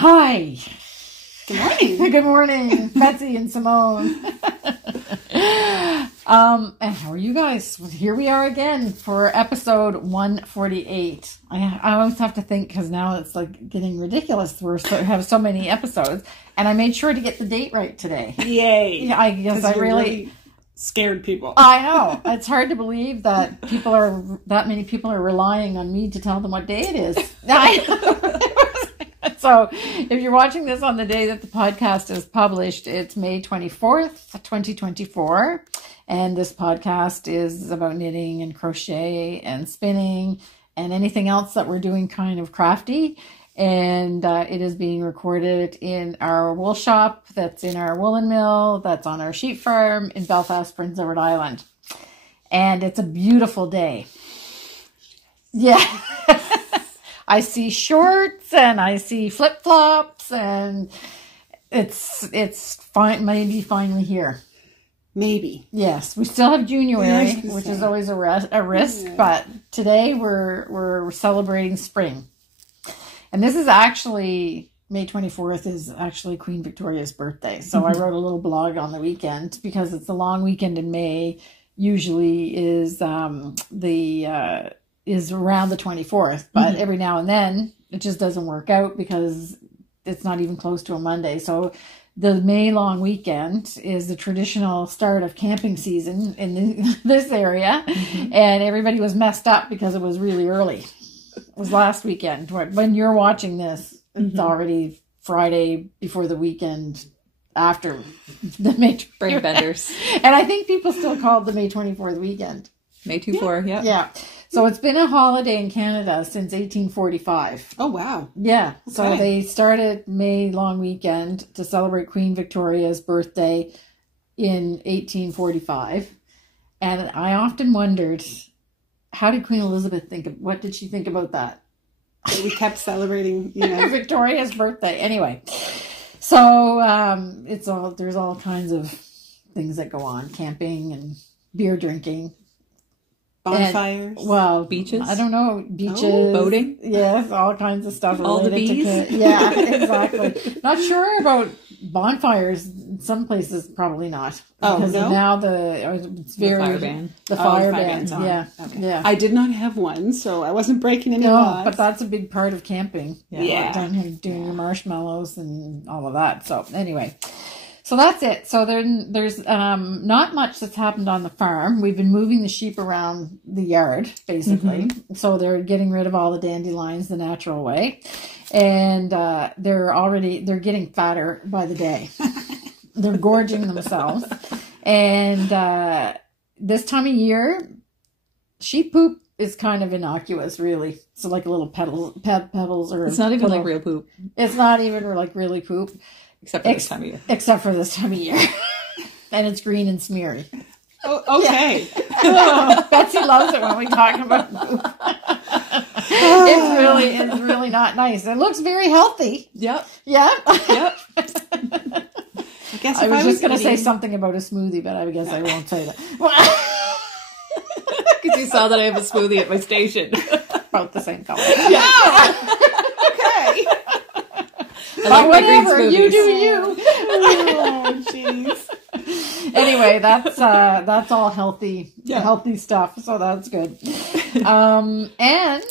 Hi. Good morning. Good morning, Betsy and Simone. And how are you guys? Well, here we are again for episode 148. I always have to think, because now it's like getting ridiculous. We have so many episodes, and I made sure to get the date right today. Yay. Yeah, I guess I really scared people. I know. It's hard to believe that that many people are relying on me to tell them what day it is. So if you're watching this on the day that the podcast is published, it's May 24th, 2024. And this podcast is about knitting and crochet and spinning and anything else that we're doing kind of crafty. And it is being recorded in our wool shop that's in our woolen mill that's on our sheep farm in Belfast, Prince Edward Island. And it's a beautiful day. Yeah. I see shorts and I see flip-flops, and it's fine, maybe finally here. Maybe. Yes, we still have January, which is always a risk, yeah. But today we're celebrating spring. And this is actually, May 24th is actually Queen Victoria's birthday. So I wrote a little blog on the weekend, because it's a long weekend in May, usually is is around the 24th, but every now and then it just doesn't work out because it's not even close to a Monday. So the May long weekend is the traditional start of camping season in this area, and everybody was messed up because it was really early. It was last weekend. When you're watching this, it's already Friday before the weekend after the May brain benders. And I think people still call it the May 24th weekend. May 24, yeah. Yeah. So it's been a holiday in Canada since 1845. Oh, wow. Yeah. Okay. So they started May long weekend to celebrate Queen Victoria's birthday in 1845. And I often wondered, how did Queen Elizabeth what did she think about that? We kept celebrating, Victoria's birthday. Anyway. So there's all kinds of things that go on. Camping and beer drinking. Bonfires? Beaches? I don't know. Beaches. Boating? Yes, all kinds of stuff. All the bees? Yeah, exactly. Not sure about bonfires. In some places, probably not. Because now it's very... The fire ban. The fire ban, yeah. Okay. Yeah. I did not have one, so I wasn't breaking any laws. But that's a big part of camping. Yeah. Down here doing your marshmallows and all of that. So anyway... So that's it. So there's not much that's happened on the farm. We've been moving the sheep around the yard, basically. So they're getting rid of all the dandelions the natural way. And they're getting fatter by the day. They're gorging themselves. And this time of year, sheep poop is kind of innocuous, really. So like a little pebbles or... It's not even like real poop. It's not even like really poop. Except for this time of year. Except for this time of year. And it's green and smeary. Oh, okay. Yeah. Betsy loves it when we talk about poop. It's really not nice. It looks very healthy. Yep. Yeah. Yep. I was just going to say something about a smoothie, but I guess I won't say that. Because you saw that I have a smoothie at my station. About the same color. Yeah. Okay. I like my green smoothies. You do you. Oh, jeez. Anyway, that's all healthy stuff, so that's good. And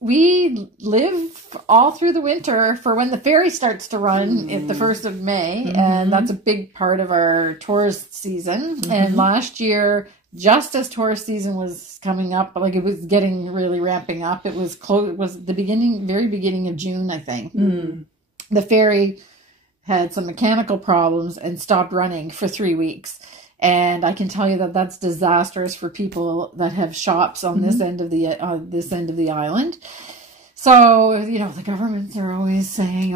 we live all through the winter for when the ferry starts to run at the 1st of May, and that's a big part of our tourist season. And last year, just as tourist season was coming up, like it was getting really ramping up, it was the very beginning of June, I think. The ferry had some mechanical problems and stopped running for 3 weeks. And I can tell you that that's disastrous for people that have shops on this end of the island. So, the governments are always saying,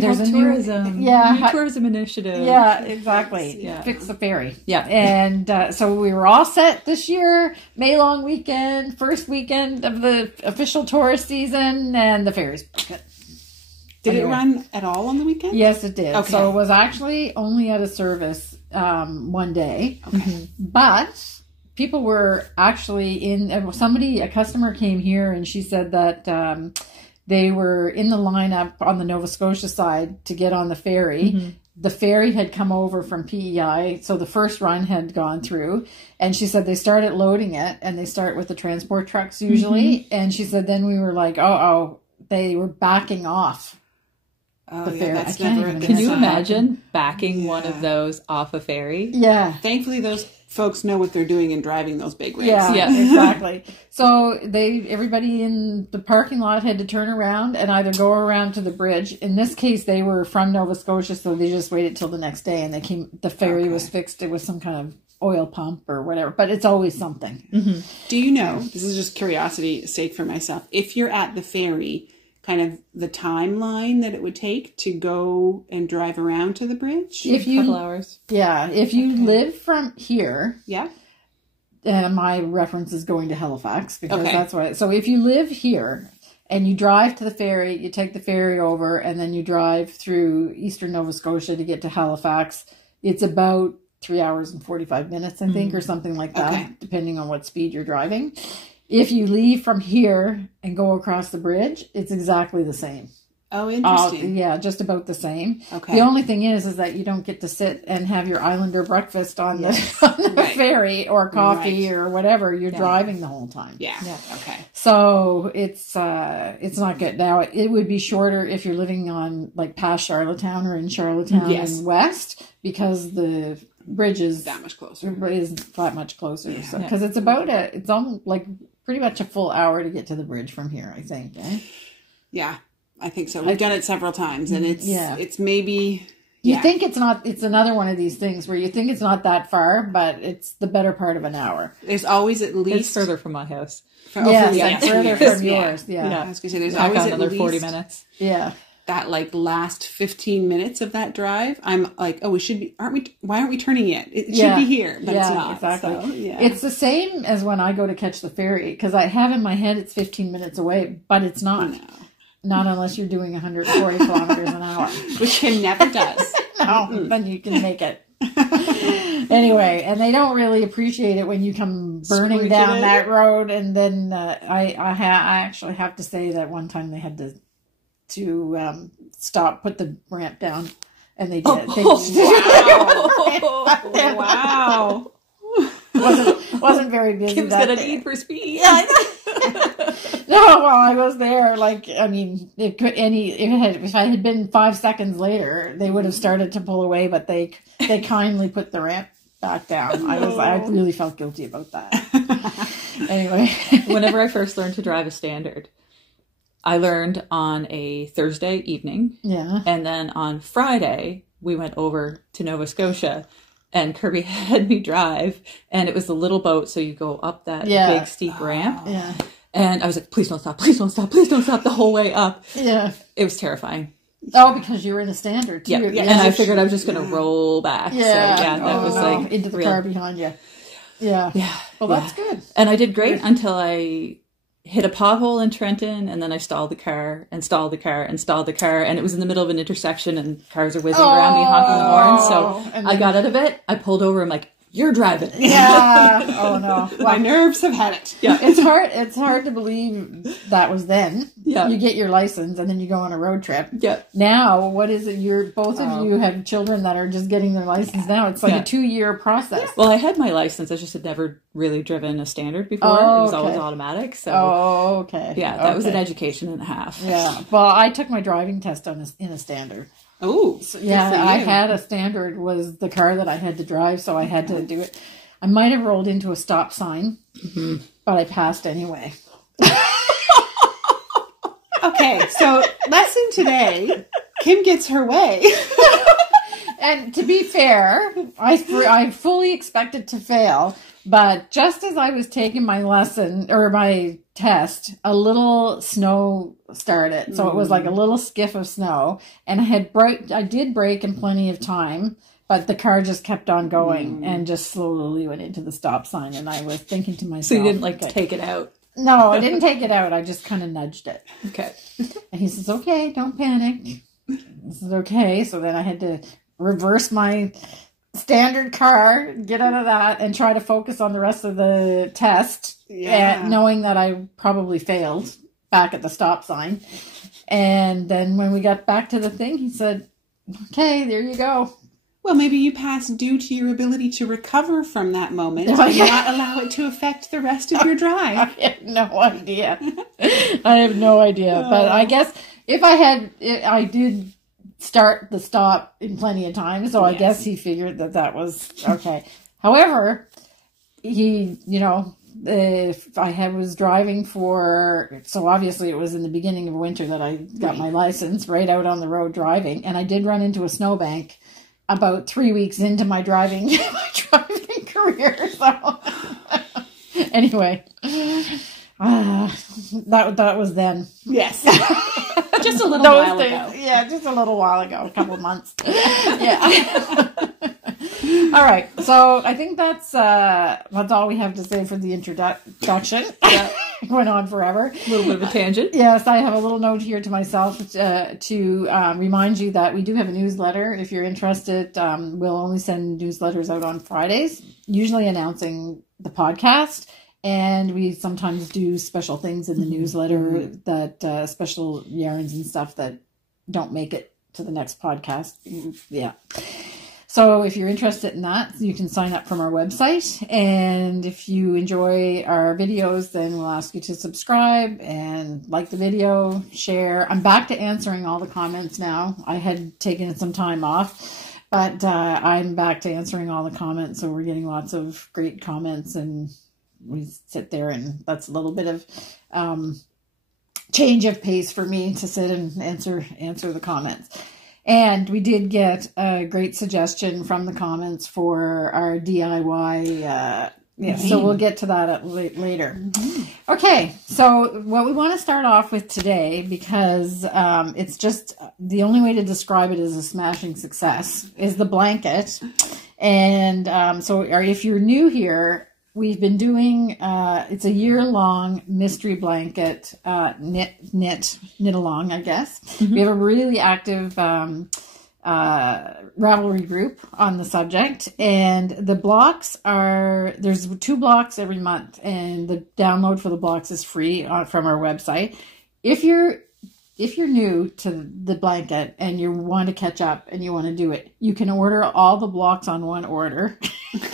there's a tourism. New tourism initiative. Yeah, exactly. Fix the ferry. Yeah. And so we were all set this year, May long weekend, first weekend of the official tourist season, and the ferry's good. Did it run at all on the weekend? Yes, it did. Okay. So it was actually only at a service one day. Okay. But people were actually a customer came here and she said that they were in the lineup on the Nova Scotia side to get on the ferry. Mm-hmm. The ferry had come over from PEI, so the first run had gone through. And she said they started loading it, and they start with the transport trucks usually. Mm-hmm. And she said then we were like, they were backing off the ferry. That's never Can you imagine backing one of those off a ferry? Yeah. Thankfully, those folks know what they're doing in driving those big rigs. Yeah, exactly. So everybody in the parking lot had to turn around and either go around to the bridge. In this case, they were from Nova Scotia, so they just waited till the next day, and the ferry was fixed. It was some kind of oil pump or whatever, but it's always something. Mm-hmm. Do you know, this is just curiosity sake for myself, if you're at the ferry, kind of the timeline that it would take to go and drive around to the bridge? A couple hours. Yeah. If you live from here. Yeah. And my reference is going to Halifax because that's what. So if you live here and you drive to the ferry, you take the ferry over and then you drive through eastern Nova Scotia to get to Halifax, it's about 3 hours and 45 minutes, I think, or something like that, depending on what speed you're driving. If you leave from here and go across the bridge, it's exactly the same. Oh, interesting. Yeah, just about the same. Okay. The only thing is that you don't get to sit and have your Islander breakfast on the ferry or coffee or whatever. You're driving the whole time. Yeah. Okay. So it's not good. Now, it would be shorter if you're living on like past Charlottetown or in Charlottetown and west, because the bridge is that much closer. Is that much closer. Yeah. So because it's almost like pretty much a full hour to get to the bridge from here, I think. Right? Yeah, I think so. We've done it several times, and it's maybe. You think it's not? It's another one of these things where you think it's not that far, but it's the better part of an hour. There's always at least it's further from my house. Further from yours. Yeah. I was going to say there's Back always on at another least 40 minutes. Yeah. That like last 15 minutes of that drive, I'm like, we should be, why aren't we turning it? It should be here, but it's not. Exactly. So, It's the same as when I go to catch the ferry, because I have in my head it's 15 minutes away, but it's not. No. Not unless you're doing 140 kilometers an hour. Which Kim never does. No, then you can make it. Anyway, and they don't really appreciate it when you come burning down that road. And then I actually have to say that one time they had to stop, put the ramp down, and they did. Wow. Wasn't very busy. Kim's that got a day. need for speed. Yeah, I know. No, while I was there, if I had been 5 seconds later, they would have started to pull away, but they kindly put the ramp back down. I really felt guilty about that. Anyway, whenever I first learned to drive a standard, I learned on a Thursday evening. Yeah. And then on Friday, we went over to Nova Scotia, and Kirby had me drive, and it was the little boat, so you go up that big steep ramp. Yeah. And I was like, please don't stop, please don't stop, please don't stop the whole way up. Yeah. It was terrifying. Oh, because you were in a standard too. Yeah. And I figured I was just going to roll back. Yeah. So that was like into the car behind you. Yeah. Yeah. Well, that's good. And I did great until I hit a pothole in Trenton, and then I stalled the car, and it was in the middle of an intersection, and cars are whizzing around me, honking the horn. So I got out of it. I pulled over. I'm like, you're driving. Yeah. Oh no. My nerves have had it. Yeah. It's hard to believe that was then. Yeah. You get your license and then you go on a road trip. Yeah. Now, what is it? Both of you have children that are just getting their license now. It's like a 2-year process. Well, I had my license. I just had never really driven a standard before. It was always automatic. So. Oh, okay. Yeah, that was an education and a half. Yeah. Well, I took my driving test in a standard. Oh, so, yeah, I had a standard was the car that I had to drive, so I had to do it. I might have rolled into a stop sign, but I passed anyway. Okay, so lesson today, Kim gets her way. And to be fair, I fully expected to fail, but just as I was taking my lesson or my test, a little snow started. So it was like a little skiff of snow, and I did brake in plenty of time, but the car just kept on going and just slowly went into the stop sign. And I was thinking to myself, so you didn't take it out? No, I didn't take it out. I just kind of nudged it. Okay. And he says, okay, don't panic. This is okay. So then I had to reverse my standard car, get out of that, and try to focus on the rest of the test, knowing that I probably failed. back at the stop sign. And then when we got back to the thing, he said, okay, there you go. Well, maybe you passed due to your ability to recover from that moment and not allow it to affect the rest of your drive. I have no idea. I have no idea. But I guess if I did start the stop in plenty of time, so I guess he figured that was okay. However, he, if I was driving so obviously it was in the beginning of winter that I got my license, right out on the road driving, and I did run into a snowbank about 3 weeks into my driving career. So anyway, that was then. Yes. Just a little while ago. Yeah, just a little while ago, a couple of months. Yeah. All right, so I think that's all we have to say for the introduction. Went on forever. A little bit of a tangent. Yes, I have a little note here to myself to remind you that we do have a newsletter. If you're interested, we'll only send newsletters out on Fridays, usually announcing the podcast. And we sometimes do special things in the newsletter, that special yarns and stuff that don't make it to the next podcast. Yeah. So if you're interested in that, you can sign up from our website. And if you enjoy our videos, then we'll ask you to subscribe and like the video, share. I'm back to answering all the comments now. I had taken some time off, but I'm back to answering all the comments. So we're getting lots of great comments, and we sit there, and that's a little bit of change of pace for me to sit and answer the comments. And we did get a great suggestion from the comments for our DIY. So we'll get to that later. Mm-hmm. Okay, so what we want to start off with today, because it's just the only way to describe it as a smashing success, is the blanket. And so if you're new here, we've been doing, it's a year-long mystery blanket knit along, I guess. Mm-hmm. We have a really active Ravelry group on the subject, and the blocks there's 2 blocks every month, and the download for the blocks is free from our website. If you're new to the blanket and you want to catch up and you want to do it, you can order all the blocks on one order.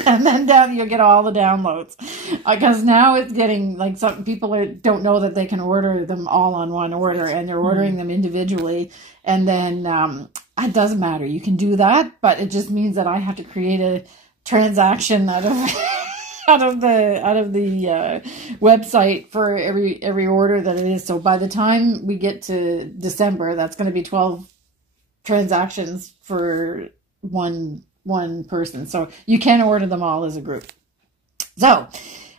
And then you'll get all the downloads, because now it's getting like some people don't know that they can order them all on one order, and they're ordering them individually. And then it doesn't matter. You can do that, but it just means that I have to create a transaction out of the website for every order that it is. So by the time we get to December, that's going to be 12 transactions for one person. So you can order them all as a group. So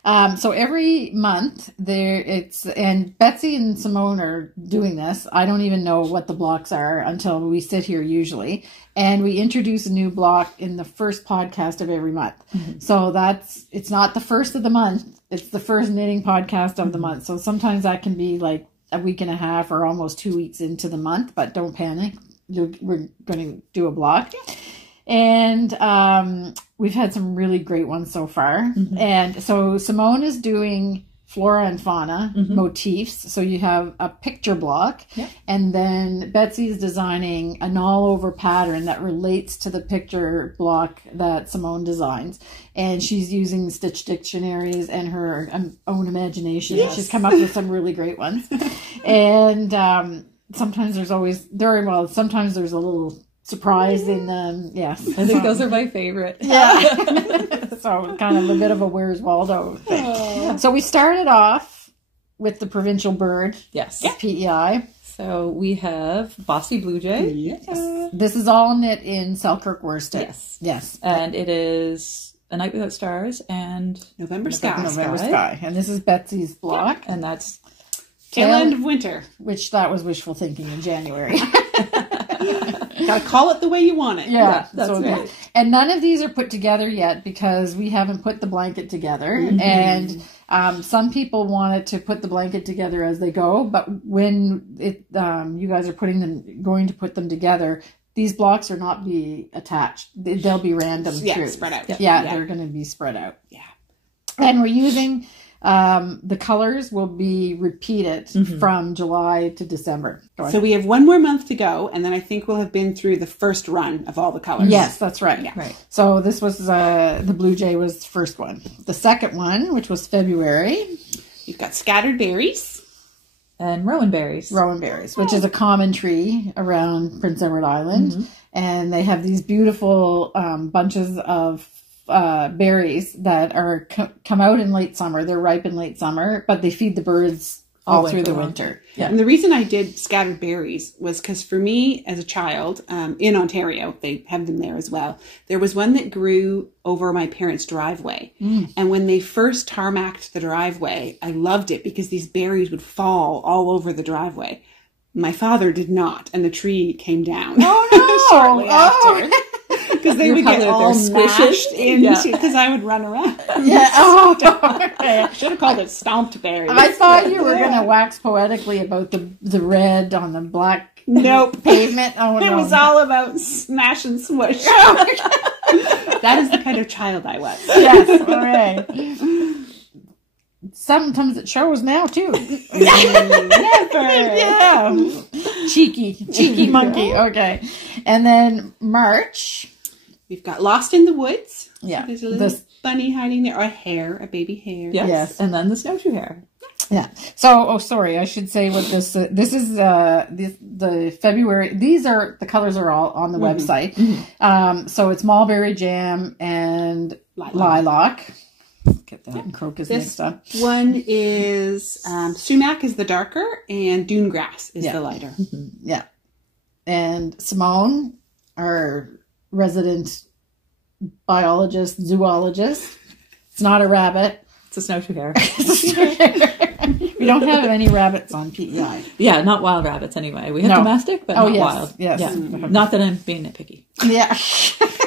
every month and Betsy and Simone are doing this. I don't even know what the blocks are until we sit here usually. And we introduce a new block in the first podcast of every month. Mm-hmm. So it's not the first of the month. It's the first knitting podcast of the month. So sometimes that can be like a week and a half or almost 2 weeks into the month, but don't panic. We're going to do a block. And we've had some really great ones so far. Mm-hmm. And so Simone is doing flora and fauna motifs. So you have a picture block. Yep. And then Betsy is designing an all-over pattern that relates to the picture block that Simone designs. And she's using stitch dictionaries and her own imagination. Yes. She's come up with some really great ones. And sometimes there's sometimes there's a little surprise in them. Yes. I think those are my favorite. Yeah. So kind of a bit of a Where's Waldo thing. Oh. So we started off with the provincial bird. Yes. PEI. So we have Bossy Blue Jay. Yes. This is all knit in Selkirk worsted. Yes. Yes. And it is A Night Without Stars and November Sky. And this is Betsy's block. And that's Tail End of Winter. Which that was wishful thinking in January. Gotta call it the way you want it. Yeah, that's right. And none of these are put together yet because we haven't put the blanket together. Mm-hmm. And some people wanted to put the blanket together as they go, but when you guys are going to put them together, these blocks are not be attached. They'll be random. Yeah, spread out. Yeah, they're going to be spread out. Yeah. And we're using The colors will be repeated from July to December. So we have one more month to go, and then I think we'll have been through the first run of all the colors. Yes, that's right. Yeah. Right. So this was, the Blue Jay was the first one. The second one, which was February. You've got scattered berries. And rowan berries. Rowan berries, which is a common tree around Prince Edward Island. And they have these beautiful bunches of berries that are come out in late summer. They're ripe in late summer, but they feed the birds all through the winter. Yeah. And the reason I did scattered berries was because for me as a child, in Ontario, they have them there as well. There was one that grew over my parents' driveway. And when they first tarmacked the driveway, I loved it because these berries would fall all over the driveway. My father did not, and the tree came down. Oh, no! Shortly after. Because they would get all smashed into, because I would run around. Yeah. Oh, okay. I should have called it stomped berries. I thought you were going to wax poetically about the red on the black pavement. Oh, no. It was all about smash and smush. That is the kind of child I was. Yes, all right. Sometimes it shows now, too. Never. Yeah. Cheeky monkey. Okay. And then March. We've got Lost in the Woods. Yeah. There's a little bunny hiding there. Or a hare, a baby hare. Yes. And then the snowshoe hare. Yeah. So, sorry, I should say what this is the February. These are, the colors are all on the website. So it's mulberry jam and lilac. Get that and crocus mixed up. One is sumac is the darker and dune grass is the lighter. Yeah. And Simone, our resident biologist, zoologist. It's not a rabbit. It's a snowshoe hare. We don't have any rabbits on PEI. Yeah, not wild rabbits anyway. We have domestic, but not wild. Yes. Yeah. Not that I'm being nitpicky. Yeah.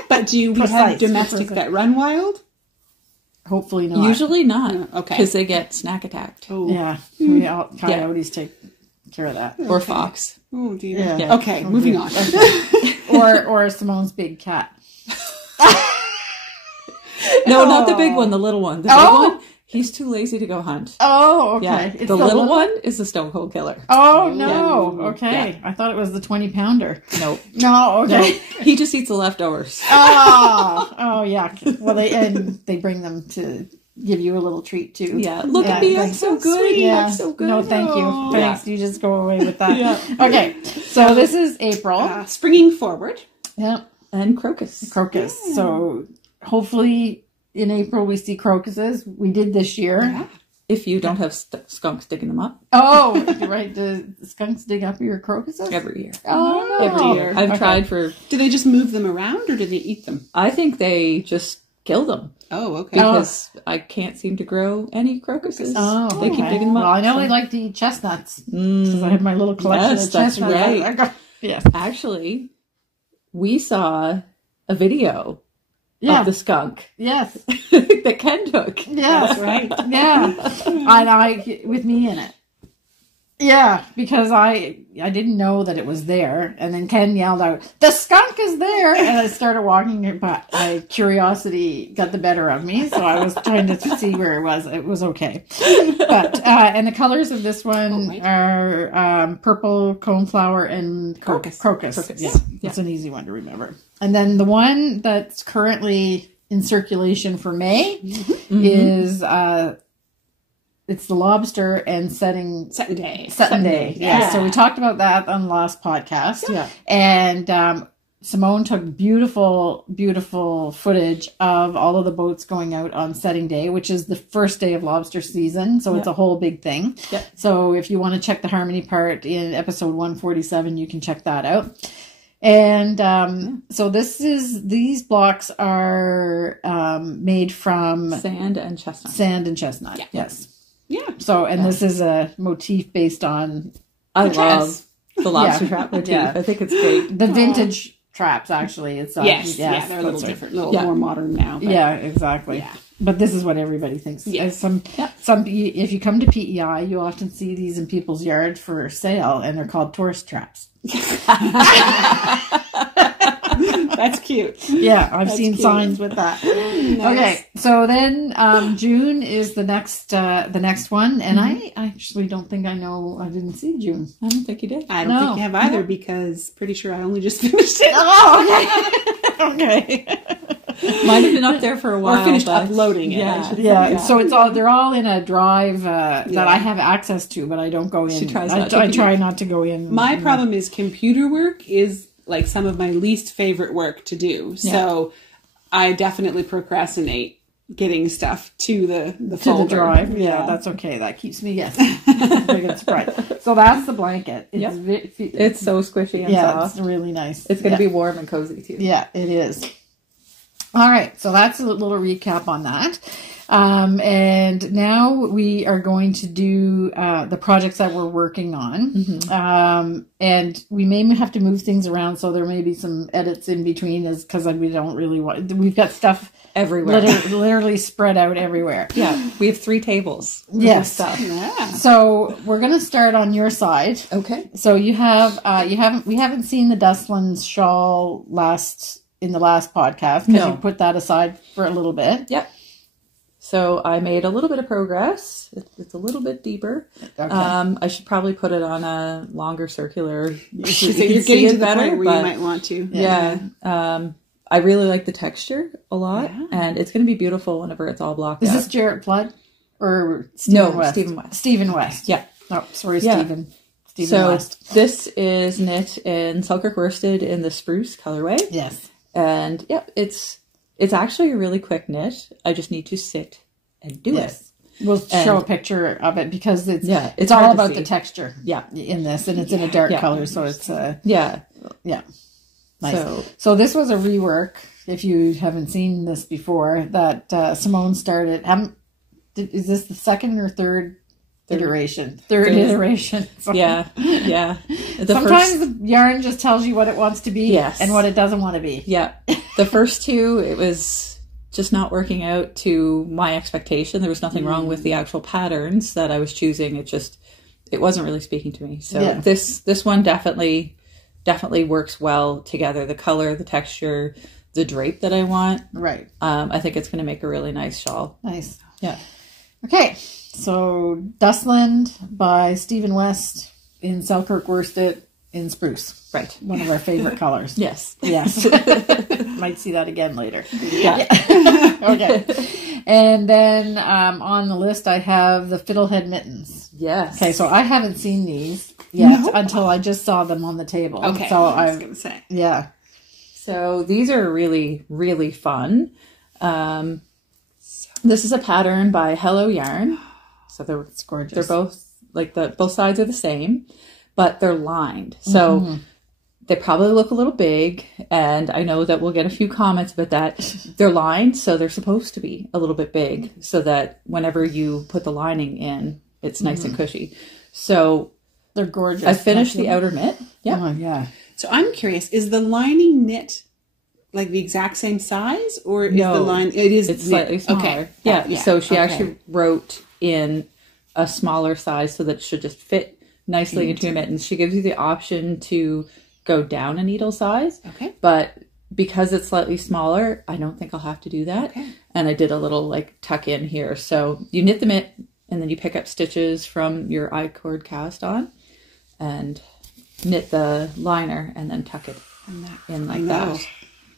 But do we have domestic that run wild? Hopefully not. Usually not. Okay. Because they get snack attacked. Oh. Yeah. Coyotes take care of that. Or fox. Oh, dear. Yeah. Okay, moving on. or Simone's big cat. No, not the big one, the little one. The big one, he's too lazy to go hunt. Oh, okay. Yeah. It's the little one is the stone cold killer. Oh, no. Yeah. Okay. Yeah. I thought it was the 20-pounder. Nope. No, okay. No, he just eats the leftovers. Oh, yeah. Well, they bring them to give you a little treat, too. Yeah. Look at me. I'm so good. Sweet. Yeah. I'm so good. No, thank you. Oh. Thanks. Yeah. You just go away with that. Yeah. Okay. So this is April. Springing forward. Yeah. And crocus. Crocus. Yeah. So hopefully in April we see crocuses. We did this year. Yeah. If you don't have skunks digging them up. Oh, right. Do skunks dig up your crocuses? Every year. Oh, no. Every year. I've tried for... Do they just move them around or do they eat them? I think they just kill them. Oh, okay. Because I can't seem to grow any crocuses. Oh, they keep digging them up. Well, I know they like to eat chestnuts. Because I have my little collection of chestnuts. That's right. Yes. Actually, we saw a video of the skunk. Yes. that Ken took. Yes. That's right. Yeah. I with me in it. Yeah, because I didn't know that it was there, and then Ken yelled out, "The skunk is there!" And I started walking, but my curiosity got the better of me, so I was trying to see where it was. It was okay, but and the colors of this one are purple, coneflower, and crocus. Yeah, it's an easy one to remember. And then the one that's currently in circulation for May is. It's the lobster and setting day. Yeah. So we talked about that on the last podcast. Yeah. And Simone took beautiful, beautiful footage of all of the boats going out on setting day, which is the first day of lobster season. So it's a whole big thing. Yeah. So if you want to check the Harmony part in episode 147, you can check that out. And so these blocks are made from sand and chestnut. Yeah. Yes. Yeah. So, and this is a motif based on... I love the lobster trap motif. Yeah. I think it's great. The vintage traps, actually. It's yes, they're a little different, a little more modern now. But. Yeah, exactly. Yeah. But this is what everybody thinks. Yes. Some, if you come to PEI, you often see these in people's yards for sale, and they're called tourist traps. That's cute. Yeah, I've seen cute. signs with that. Nice. Okay, so then June is the next one, and I actually don't think I know. I didn't see June. I don't think you did. I don't think you have either, because pretty sure I only just finished it. Oh, okay. Might have been up there for a while. Or finished uploading it. Yeah. So they're all in a drive that I have access to, but I don't go in. I try not to go in. My problem is computer work is like some of my least favorite work to do. So I definitely procrastinate getting stuff to the folder. The drive. Yeah, that's okay. That keeps me big surprise. So that's the blanket. It's so squishy and soft. It's really nice. It's going to be warm and cozy too. Yeah, it is. All right, so that's a little recap on that. And now we are going to do the projects that we're working on. And we may have to move things around, so there may be some edits in between, because we don't really want... We've got stuff everywhere. Literally spread out everywhere. Yeah, we have 3 tables. Yes. Stuff. Yeah. So we're going to start on your side. Okay. So we haven't seen the Dustland shawl in the last podcast, because you put that aside for a little bit. Yep. So I made a little bit of progress. It's a little bit deeper. Okay. I should probably put it on a longer circular. So you're getting to the point where you might want to. Yeah. I really like the texture a lot, and it's going to be beautiful whenever it's all blocked out. Is this Jarrett Flood or Stephen West? Stephen West. Stephen West. Yeah. Oh, sorry, Stephen. So West. this is knit in Selkirk worsted in the spruce colorway. Yes. And it's actually a really quick knit. I just need to sit and do it. We'll show a picture of it, because it's all about the texture. Yeah. In this, and it's in a dark color, so it's yeah. Nice. So this was a rework. If you haven't seen this before, that Simone started. Is this the second or third iteration? Third iteration. So, yeah. Sometimes the yarn just tells you what it wants to be and what it doesn't want to be. Yeah. The first 2, it was just not working out to my expectation. There was nothing wrong with the actual patterns that I was choosing. It wasn't really speaking to me. So this one definitely works well together. The color, the texture, the drape that I want. Right. I think it's going to make a really nice shawl. Nice. Yeah. Okay. So Dustland by Stephen West in Selkirk worsted in spruce. Right. One of our favorite colors. Yes. Might see that again later. Yeah. Okay. And then on the list I have the Fiddlehead Mittens. Yes. Okay, so I haven't seen these yet until I just saw them on the table. Okay. So I was going to say. Yeah. So these are really, really fun. This is a pattern by Hello Yarn. So it's gorgeous. They're both both sides are the same, but they're lined. So they probably look a little big, and I know that we'll get a few comments about that. They're lined, so they're supposed to be a little bit big, so that whenever you put the lining in, it's nice and cushy. So they're gorgeous. I finished the outer mitt. Yeah. Oh, yeah. So I'm curious, is the lining knit like the exact same size, or is the line? It's slightly smaller. Okay. Yeah. So she actually wrote in a smaller size so that it should just fit nicely into your mittens. She gives you the option to go down a needle size. Okay. But because it's slightly smaller, I don't think I'll have to do that. Okay. And I did a little tuck in here. So you knit the mitt, and then you pick up stitches from your I-cord cast on and knit the liner and then tuck it in like that.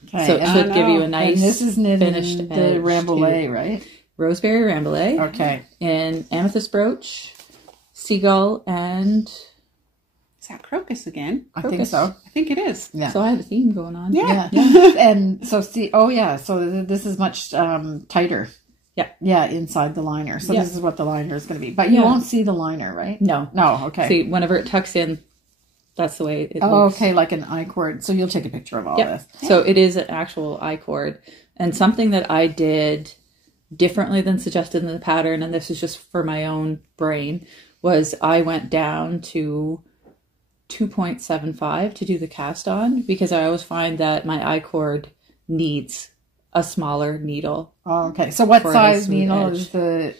Okay. So it should give you a nice and this is knitted finished in the Rambouillet, right? Roseberry Rambouillet. Okay. In amethyst brooch, seagull, and... Is that crocus again? I think so. I think it is. Yeah. So I have a theme going on. Yeah. And so so this is much tighter. Yeah. Yeah, inside the liner. So this is what the liner is going to be. But you won't see the liner, right? No. Okay. See, whenever it tucks in, that's the way it looks. Oh, okay, like an I-cord. So you'll take a picture of all this. So it is an actual I-cord. And something that I did differently than suggested in the pattern, and this is just for my own brain, was I went down to 2.75 to do the cast on, because I always find that my I-cord needs a smaller needle. Oh, okay. So what size needle is the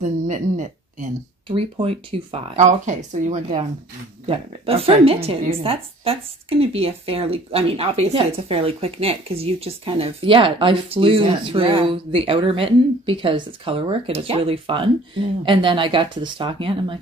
mitten knit in? 3.25. Oh, okay. So you went down. Yeah. But for mittens, that's going to be a fairly, I mean, obviously it's a fairly quick knit because you just kind of. Yeah, I flew through the outer mitten because it's color work and it's really fun. Yeah. And then I got to the stocking and I'm like,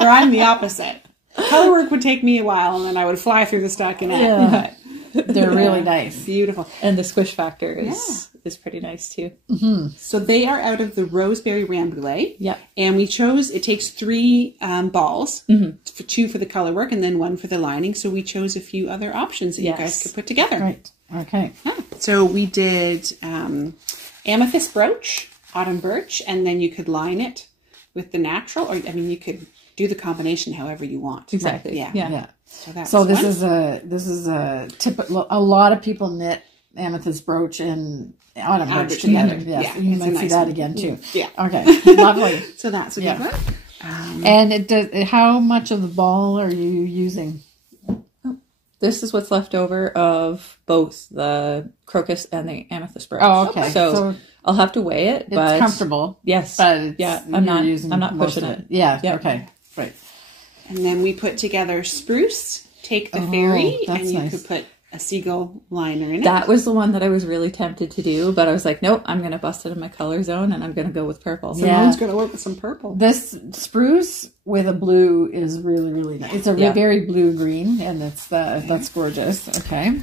Or I'm the opposite. Color work would take me a while and then I would fly through the stockinette. Yeah. They're really nice. Beautiful. And the squish factor is pretty nice too. Mm-hmm. So they are out of the Roseberry Rambouillet. Yeah. And we chose, it takes 3 balls, for 2 for the color work and then 1 for the lining. So we chose a few other options that you guys could put together. Right. Okay. So we did amethyst brooch, autumn birch, and then you could line it with the natural, or I mean, you could do the combination however you want. Exactly. Right? Yeah. So this is a typical. A lot of people knit amethyst brooch and autumn birch together. Yes, Yeah, you might see that again too. Yeah. Okay. Lovely. So that's a good one. And it does. How much of the ball are you using? This is what's left over of both the crocus and the amethyst brooch. Oh, okay. So I'll have to weigh it. But it's comfortable. Yes. But I'm not pushing it. Yeah. Okay. Right. And then we put together spruce, take the fairy, and you could put a seagull liner in it. That was the one that I was really tempted to do, but I was like, nope, I'm going to bust it in my color zone and I'm going to go with purple. Simone's going to work with some purple. This spruce with a blue is really, really nice. It's a very blue-green, and that's gorgeous. Okay.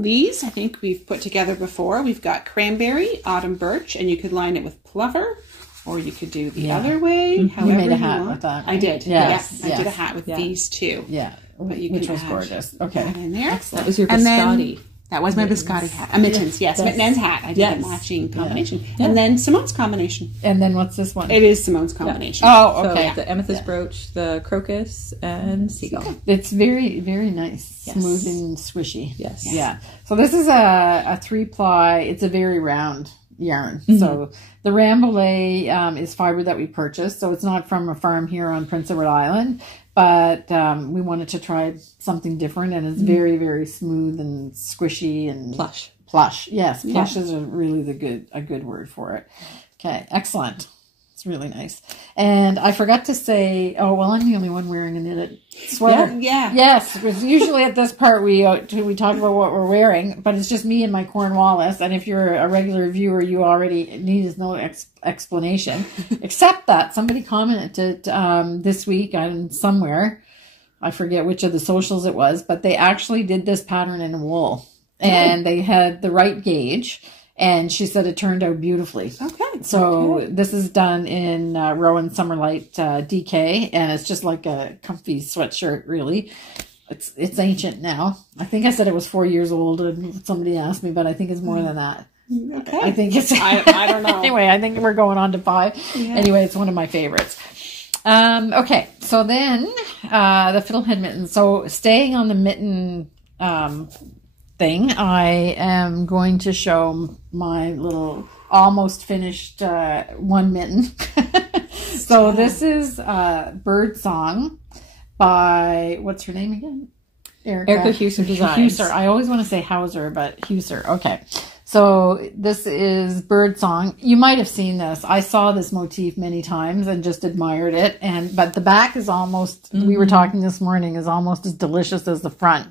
These, I think we've put together before. We've got cranberry, autumn birch, and you could line it with plover. Or you could do the other way. However you made a hat with that. Right? I did. Yes. I did a hat with these two. Yeah. But you which can was gorgeous. Okay. That in there. That was your biscotti. That was my biscotti hat. A mittens, yes. Mittens hat. I did a matching combination. Yeah. And then Simone's combination. And then what's this one? It is Simone's combination. Oh, okay. So the amethyst brooch, the crocus, and seagull. It's very, very nice. Yes. Smooth and swishy. Yes. Yeah. So this is a 3-ply. It's a very round yarn. Mm-hmm. So the Rambouillet is fiber that we purchased. So it's not from a farm here on Prince Edward Island, but we wanted to try something different, and it's very, very smooth and squishy and plush. Plush. Yes, plush is really a good word for it. Okay, excellent. It's really nice. And I forgot to say, I'm the only one wearing a knitted sweater. Yeah. Yes, because usually at this part we talk about what we're wearing, but it's just me and my Cornwallis. And if you're a regular viewer, you already need no explanation, except that somebody commented this week on somewhere, I forget which of the socials it was, but they actually did this pattern in wool, and they had the right gauge. And she said it turned out beautifully. Okay. So this is done in Rowan Summerlight DK, and it's just like a comfy sweatshirt, really. It's ancient now. I think I said it was 4 years old, and somebody asked me, but I think it's more than that. Okay. I think it's... I don't know. Anyway, I think we're going on to 5. Yeah. Anyway, it's one of my favorites. Okay, so then the Fiddlehead Mittens. So staying on the mitten... thing, I am going to show my little almost finished one mitten. So this is Bird Song by, what's her name again? Erica Huser Designs. Huser. I always want to say Hauser, but Huser. Okay. So this is Bird Song. You might have seen this. I saw this motif many times and just admired it. But the back is almost, we were talking this morning, is almost as delicious as the front.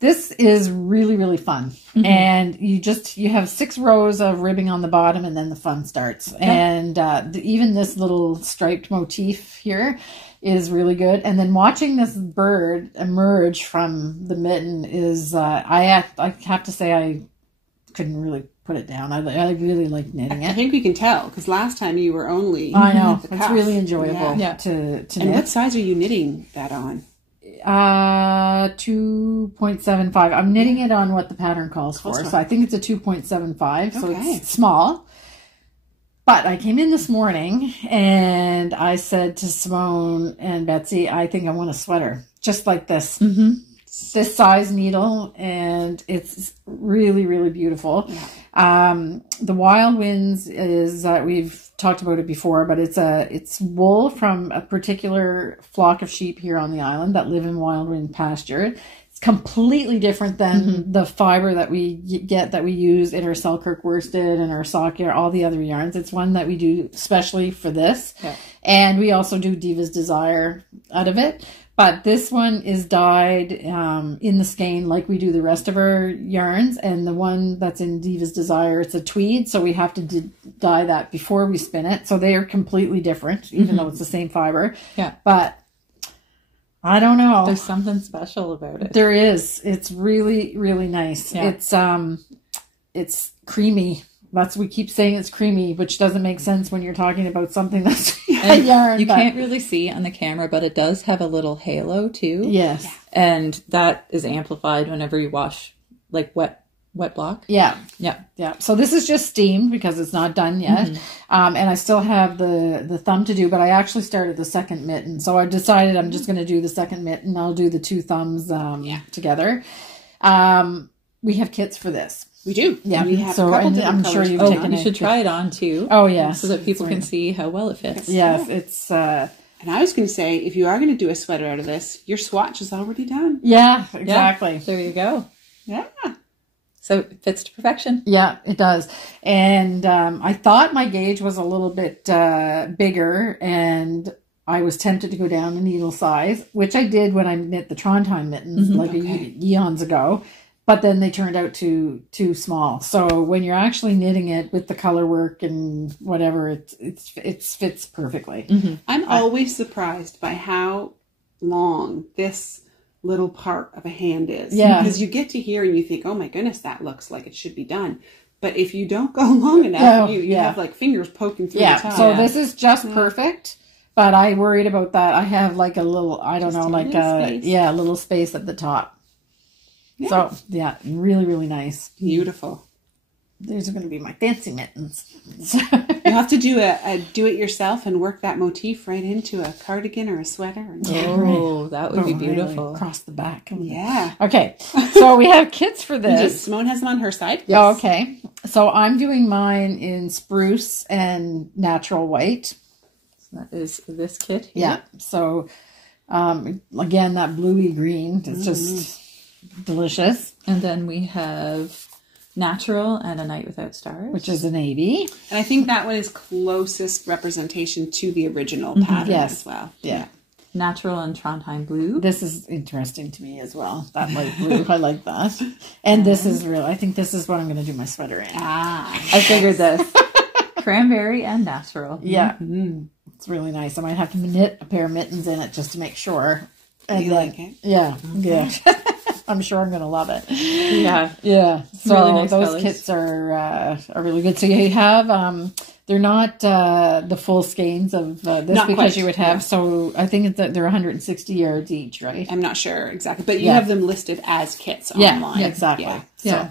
This is really, really fun. Mm-hmm. And you have 6 rows of ribbing on the bottom, and then the fun starts. Yeah. And even this little striped motif here is really good. And then watching this bird emerge from the mitten is, I have to say, I couldn't really put it down. I really like knitting it. I think we can tell, because last time you were only... I know. It's really enjoyable to knit. And what size are you knitting that on? 2.75. I'm knitting it on what the pattern calls for. So I think it's a 2.75. So it's small. But I came in this morning and I said to Simone and Betsy, I think I want a sweater just like this. Mm-hmm. This size needle, and it's really, really beautiful. Yeah. The Wild Winds is, we've talked about it before, but it's wool from a particular flock of sheep here on the island that live in wild wind pasture. It's completely different than the fiber that we get, that we use in our Selkirk worsted and our sock yarn, all the other yarns. It's one that we do especially for this. Yeah. And we also do Diva's Desire out of it. But this one is dyed in the skein like we do the rest of our yarns. And the one that's in Diva's Desire, it's a tweed. So we have to dye that before we spin it. So they are completely different, even though it's the same fiber. Yeah. But I don't know. There's something special about it. There is. It's really, really nice. Yeah. It's creamy. We keep saying it's creamy, which doesn't make sense when you're talking about something that's a yarn. You can't really see on the camera, but it does have a little halo too. Yes. And that is amplified whenever you wash like wet block. Yeah. Yeah. Yeah. So this is just steamed because it's not done yet. And I still have the thumb to do, but I actually started the second mitten. So I decided I'm just going to do the second mitten. I'll do the two thumbs together. We have kits for this. We do. Yeah. We have so I'm sure you've taken it. You should try it on too. Oh, yeah. So that people can see how well it fits. Yes. It's... and I was going to say, if you are going to do a sweater out of this, your swatch is already done. Yeah, exactly. Yeah, there you go. Yeah. So it fits to perfection. Yeah, it does. And I thought my gauge was a little bit bigger, and I was tempted to go down a needle size, which I did when I knit the Trondheim mittens eons ago. But then they turned out too small. So when you're actually knitting it with the color work and whatever, it fits perfectly. I'm always surprised by how long this little part of a hand is. Yeah. Because you get to here and you think, oh my goodness, that looks like it should be done. But if you don't go long enough, you have like fingers poking through the top. So this is just perfect. But I worried about that. I have like a little, I don't know, like a little space at the top. Yeah. So, yeah, really, really nice. Beautiful. These are going to be my fancy mittens. You have to do a do-it-yourself and work that motif right into a cardigan or a sweater. Oh, that would be beautiful. Really across the back. Yeah. Okay, so we have kits for this. Simone has them on her side. Yeah, okay. So I'm doing mine in spruce and natural white. So that is this kit here. Yeah, so again, that bluey green is just... delicious. And then we have Natural and A Night Without Stars, which is a navy. And I think that one is closest representation to the original pattern as well. Yeah. Natural and Trondheim Blue. This is interesting to me as well. That light blue, I like that. And this is real. I think this is what I'm going to do my sweater in. I figured this. Cranberry and Natural. Yeah. It's really nice. I might have to knit a pair of mittens in it just to make sure. And like it? Yeah. Yeah. I'm sure I'm going to love it. Yeah. Yeah. So really nice those colors. kits are really good. So you have, they're not the full skeins of this Not because quite, you would have, so I think they're 160 yards each, right? I'm not sure exactly, but you have them listed as kits online. Yeah, exactly. Yeah.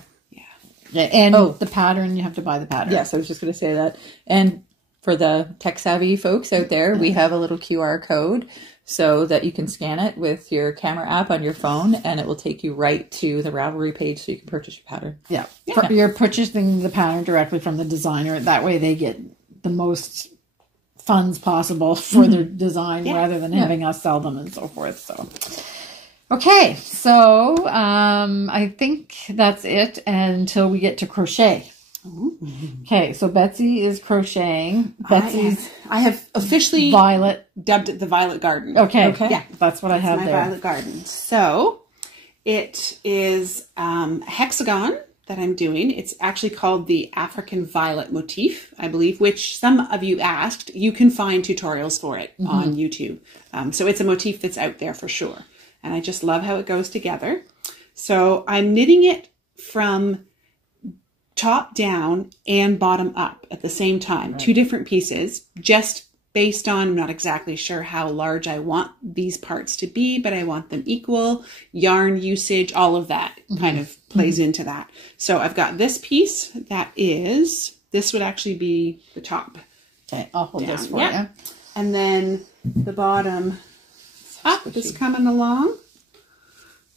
And the pattern, you have to buy the pattern. Yes, I was just going to say that. And for the tech savvy folks out there, we have a little QR code so that you can scan it with your camera app on your phone, and it will take you right to the Ravelry page so you can purchase your pattern. Yeah. You're purchasing the pattern directly from the designer. That way they get the most funds possible for their design rather than having us sell them and so forth. So, okay. So I think that's it until we get to crochet. Okay, so Betsy is crocheting. I have officially dubbed it the Violet Garden. Okay. Yeah, that's what I have my there. Violet Garden. So it is a hexagon that I'm doing. It's actually called the African Violet motif, I believe, which some of you asked. You can find tutorials for it on YouTube. So it's a motif that's out there for sure. And I just love how it goes together. So I'm knitting it from top down and bottom up at the same time. Right. 2 different pieces, just based on, I'm not exactly sure how large I want these parts to be, but I want them equal. Yarn usage, all of that kind of plays into that. So I've got this piece that is, this would actually be the top. Okay, I'll hold this for you. And then the bottom up is coming along.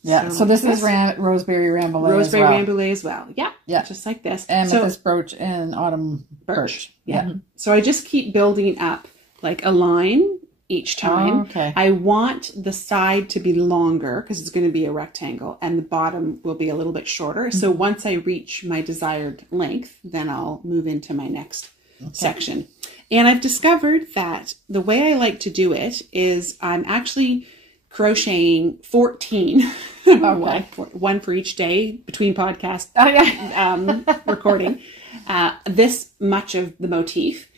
Yeah, so this is Roseberry Rambouillet Roseberry Rambouillet as well. Yeah, yeah, just like this. And with this brooch and autumn birch. Yeah. So I just keep building up like a line each time. Oh, okay. I want the side to be longer because it's going to be a rectangle, and the bottom will be a little bit shorter. So once I reach my desired length, then I'll move into my next section. And I've discovered that the way I like to do it is I'm actually crocheting 14, one for each day between podcast recording, this much of the motif.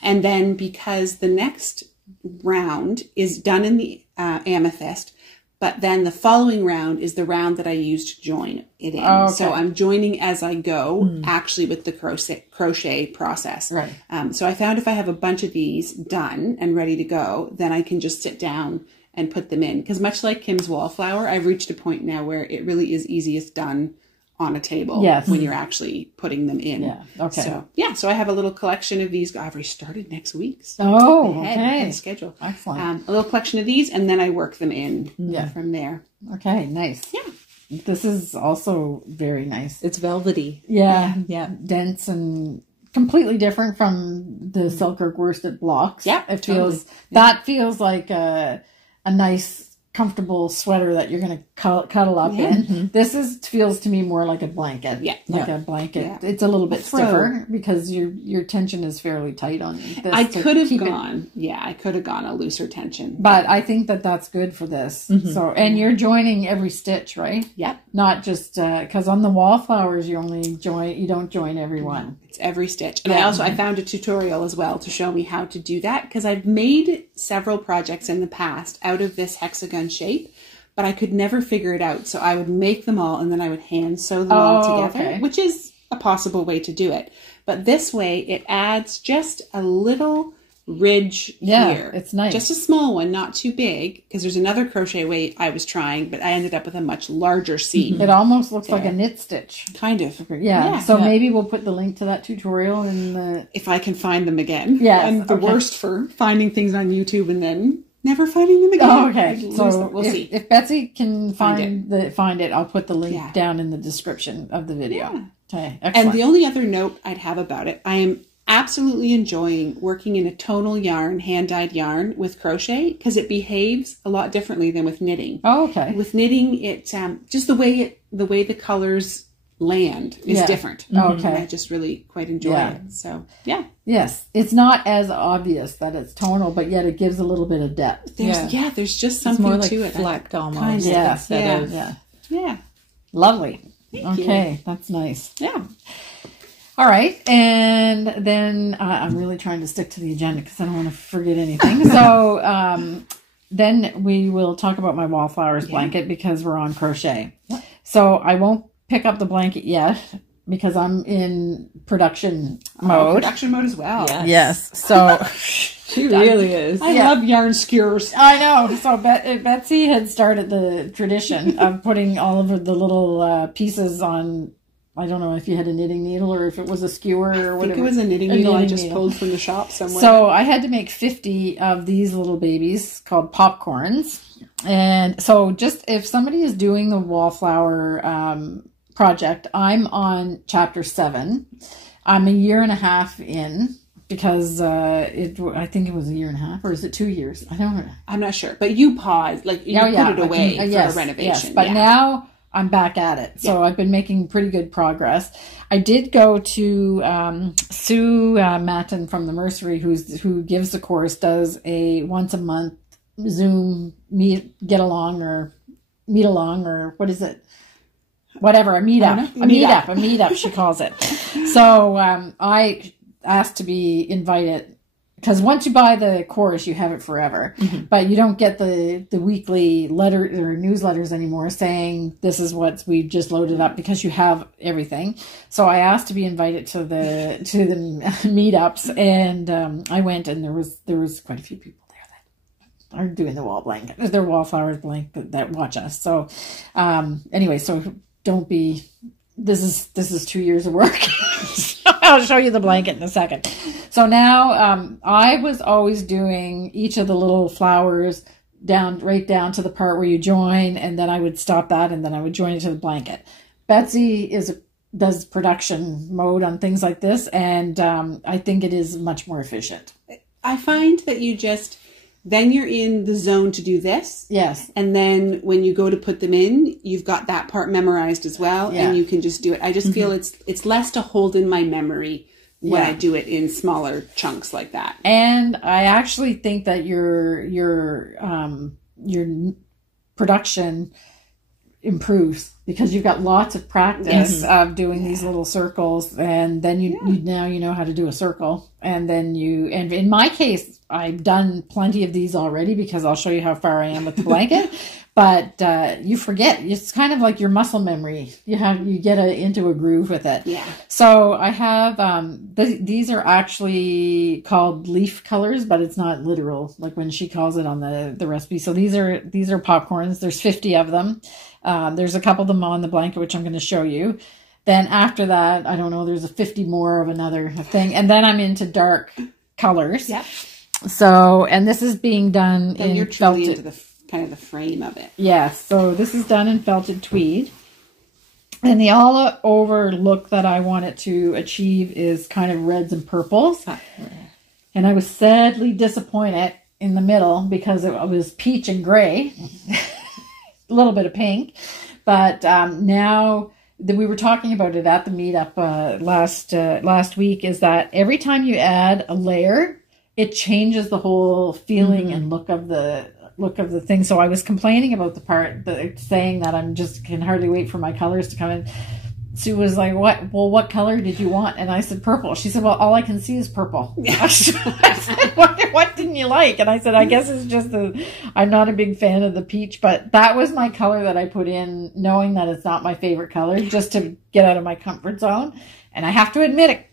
And then because the next round is done in the amethyst, but then the following round is the round that I use to join it in. Oh, okay. So I'm joining as I go, actually with the crochet process. Right. So I found if I have a bunch of these done and ready to go, then I can just sit down and put them in. Because much like Kim's Wallflower, I've reached a point now where it really is easiest done on a table when you're actually putting them in. Yeah. Okay. So I have a little collection of these. I've already started next week. So okay. The schedule. Excellent. A little collection of these, and then I work them in from there. Okay, nice. Yeah. This is also very nice. It's velvety. Yeah. Yeah. Dense and completely different from the Selkirk worsted blocks. Yeah, It feels, that feels like a nice, comfortable sweater that you're going to cuddle up in. This feels to me more like a blanket. Yeah. Like a blanket. Yeah. It's a little bit stiffer because your tension is fairly tight on this. I could have gone a looser tension. But I think that's good for this. So, and you're joining every stitch, right? Yep. Not just, cause on the Wallflowers, you don't join every one. It's every stitch. And I found a tutorial as well to show me how to do that, because I've made several projects in the past out of this hexagon shape, but I could never figure it out. So I would make them all and then I would hand sew them all together, which is a possible way to do it. But this way it adds just a little ridge here. It's nice. Just a small one, not too big, because there's another crochet way I was trying, but I ended up with a much larger seam. It almost looks like a knit stitch. Kind of. Yeah. So maybe we'll put the link to that tutorial in the... If I can find them again. Yes. I'm the worst for finding things on YouTube and then never finding them again. Oh, okay. So we'll see. If Betsy can find it, I'll put the link down in the description of the video. Yeah. Okay. Excellent. And the only other note I'd have about it, I am absolutely enjoying working in a tonal yarn, hand-dyed yarn with crochet, because it behaves a lot differently than with knitting. Oh, okay. With knitting, it just the way the colors land is different. Okay. I just really quite enjoy it. So Yes, it's not as obvious that it's tonal, but yet it gives a little bit of depth. There's just something more like to it. Flecked almost. Kind of. Yeah. Lovely. Thank you. That's nice. Yeah. All right, and then I'm really trying to stick to the agenda because I don't want to forget anything. So then we will talk about my Wallflowers blanket because we're on crochet. So I won't pick up the blanket yet because I'm in production mode. Production mode as well. Yes. So she really is. I love yarn skewers. I know. So Betsy had started the tradition of putting all of the little pieces on. I don't know if you had a knitting needle or if it was a skewer or whatever. I think it was a knitting needle I just pulled from the shop somewhere. So I had to make 50 of these little babies called popcorns. And so just if somebody is doing the Wallflower project, I'm on chapter 7. I'm a year and a half in because I think it was a year and a half, or is it 2 years? I don't know. I'm not sure. But you paused, like you put it away for a renovation. Yes, but now I'm back at it. So I've been making pretty good progress. I did go to Sue Matten from the Mercery, who gives the course, does a once a month Zoom meet along or what is it? Whatever, a meetup, she calls it. So I asked to be invited. Because once you buy the course, you have it forever. But you don't get the weekly letter or newsletters anymore saying this is what we just loaded up, because you have everything. So I asked to be invited to the meetups, and I went, and there was quite a few people there that are doing the Wallflowers blanket that watch us. So anyway, so don't be. This is 2 years of work. I'll show you the blanket in a second. So now I was always doing each of the little flowers right down to the part where you join, and then I would stop that, and then I would join it to the blanket. Betsy does production mode on things like this, and I think it is much more efficient. I find that you just then you're in the zone to do this. Yes. And then when you go to put them in, you've got that part memorized as well, and you can just do it. I just feel it's less to hold in my memory when I do it in smaller chunks like that. And I actually think that your production improves because you've got lots of practice of doing these little circles, and then you now you know how to do a circle, and then and in my case I've done plenty of these already because I'll show you how far I am with the blanket. But you forget. It's kind of like your muscle memory. You get into a groove with it. Yeah. So I have these are actually called leaf colors, but it's not literal like when she calls it on the recipe. So these are popcorns. There's 50 of them. There's a couple of them on the blanket, which I'm going to show you. Then after that, I don't know. There's a 50 more of another thing, and then I'm into dark colors. Yep. So, and this is being done in you're truly into the kind of the frame of it. Yes. So this is done in felted tweed. And the all over look that I want it to achieve is kind of reds and purples. And I was sadly disappointed in the middle because it was peach and gray. A little bit of pink. But now that we were talking about it at the meetup last week, is that every time you add a layer, it changes the whole feeling and look of the thing. So I was complaining about the part saying that can hardly wait for my colors to come in. Sue was like, what color did you want? And I said purple. She said, well, all I can see is purple. I said, what didn't you like? And I said, I guess it's just I'm not a big fan of the peach, but that was my color that I put in, knowing that it's not my favorite color, just to get out of my comfort zone. And I have to admit, it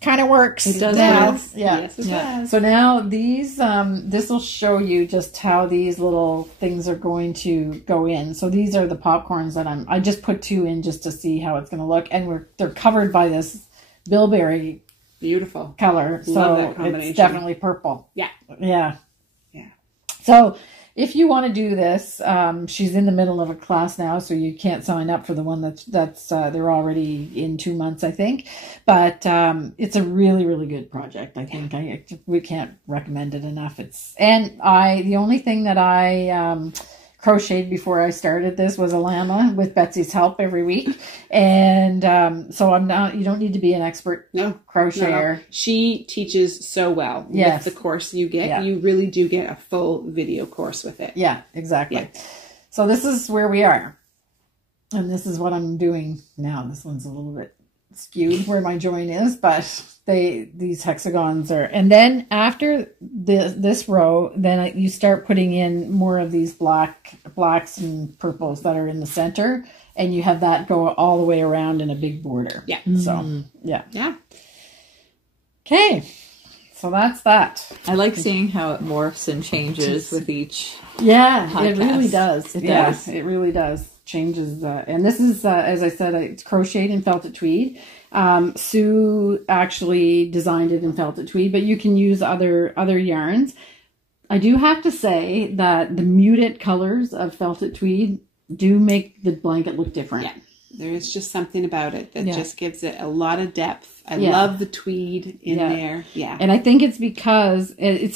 kind of works. It does now. work. Yeah. Yes, it does. So now these, this will show you just how these little things are going to go in. So these are the popcorns that I just put 2 in just to see how it's going to look. And they're covered by this bilberry beautiful color. Love so that combination. It's definitely purple. Yeah. Yeah. Yeah. So if you want to do this, she's in the middle of a class now, so you can't sign up for the one that's they're already in 2 months, I think. But it's a really, really good project. I think we can't recommend it enough. The only thing that I crocheted before I started this was a llama with Betsy's help every week, and so you don't need to be an expert crocheter. No. She teaches so well with the course you get. You really do get a full video course with it. Yeah, exactly. So this is where we are, and this is what I'm doing now. This one's a little bit skewed where my join is, but these hexagons are, and then after this row, then you start putting in more of these blacks and purples that are in the center, and you have that go all the way around in a big border. Yeah. So yeah. Okay. So that's that. I like seeing how it morphs and changes with each. Yeah, podcast. It really does. It does. It really does. Changes. And this is, as I said, it's crocheted in felted tweed. Sue actually designed it in felted tweed, but you can use other yarns. I do have to say that the muted colors of felted tweed do make the blanket look different. Yeah. There is just something about it that just gives it a lot of depth. I love the tweed in there. Yeah. And I think it's because we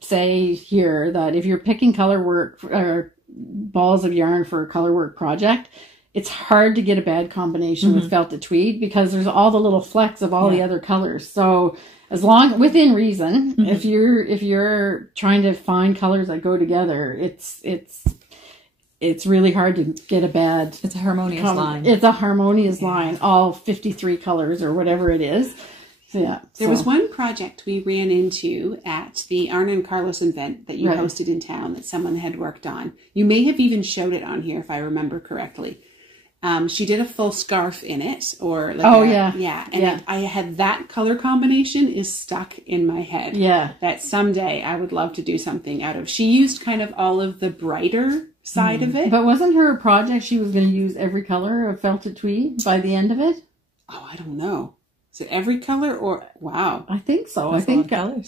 say here that if you're picking color work or balls of yarn for a color work project, it's hard to get a bad combination with felted tweed because there's all the little flecks of all the other colors. So as long within reason, if you're trying to find colors that go together, it's really hard to get a bad. It's a harmonious line. It's a harmonious line, all 53 colors or whatever it is. So, there was one project we ran into at the Arna and Carlos event that you hosted in town that someone had worked on. You may have even showed it on here if I remember correctly. She did a full scarf in it, or I had that color combination is stuck in my head. Yeah, that someday I would love to do something out of. She used kind of all of the brighter side of it, but wasn't her project she was going to use every color of felted tweed by the end of it? Oh, I don't know. Is it every color or wow? I think so. That's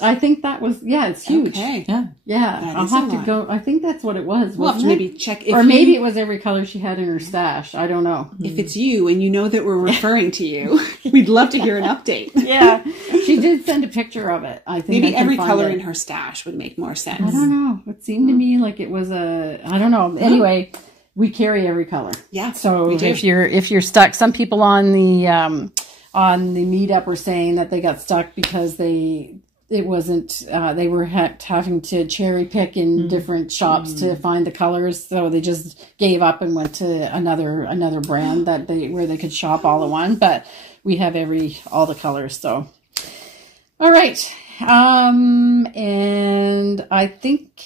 I think that was it's huge. Okay. Yeah. I'll have to go. I think that's what it was. We'll have to maybe check maybe it was every color she had in her stash. I don't know. If it's you and you know that we're referring to you, we'd love to hear an update. Yeah. She She did send a picture of it. I think Maybe I can every find color it. in her stash would make more sense. I don't know. It seemed to me like it was I don't know. Anyway, we carry every color. Yeah. So we do. if you're stuck, some people on the meetup were saying that they got stuck because they were having to cherry pick in different shops to find the colors, so they just gave up and went to another brand where they could shop all at one. But we have all the colors. So all right, and I think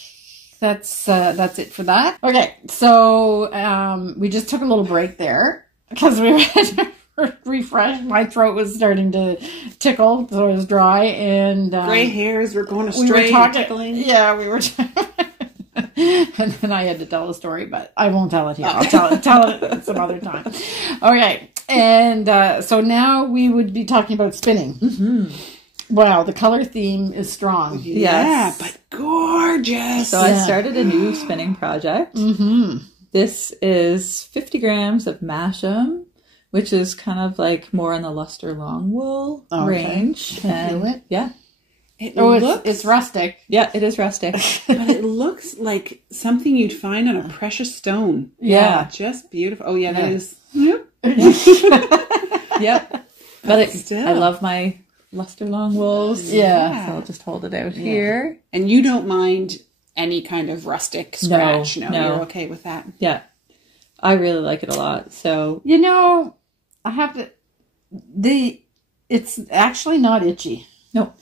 that's it for that. Okay, so we just took a little break there because we had to refresh. My throat was starting to tickle, so it was dry, and gray hairs were going astray. We were talking. Yeah, we were. And then I had to tell a story, but I won't tell it here. I'll tell it some other time. Okay, and so now we would be talking about spinning. Mm-hmm. Wow, the color theme is strong. Yeah, but gorgeous. So I started a new spinning project. Mm-hmm. This is 50 grams of Masham, which is kind of like more in the luster long wool range. Can you feel it? Yeah. It's rustic. Yeah, it is rustic. But it looks like something you'd find on a precious stone. Yeah. Just beautiful. Oh, yeah, that is. Yep. But I love my luster long wools. Yeah. So I'll just hold it out here. And you don't mind any kind of rustic scratch? No, you're okay with that? Yeah. I really like it a lot. So, I have to. It's actually not itchy. No.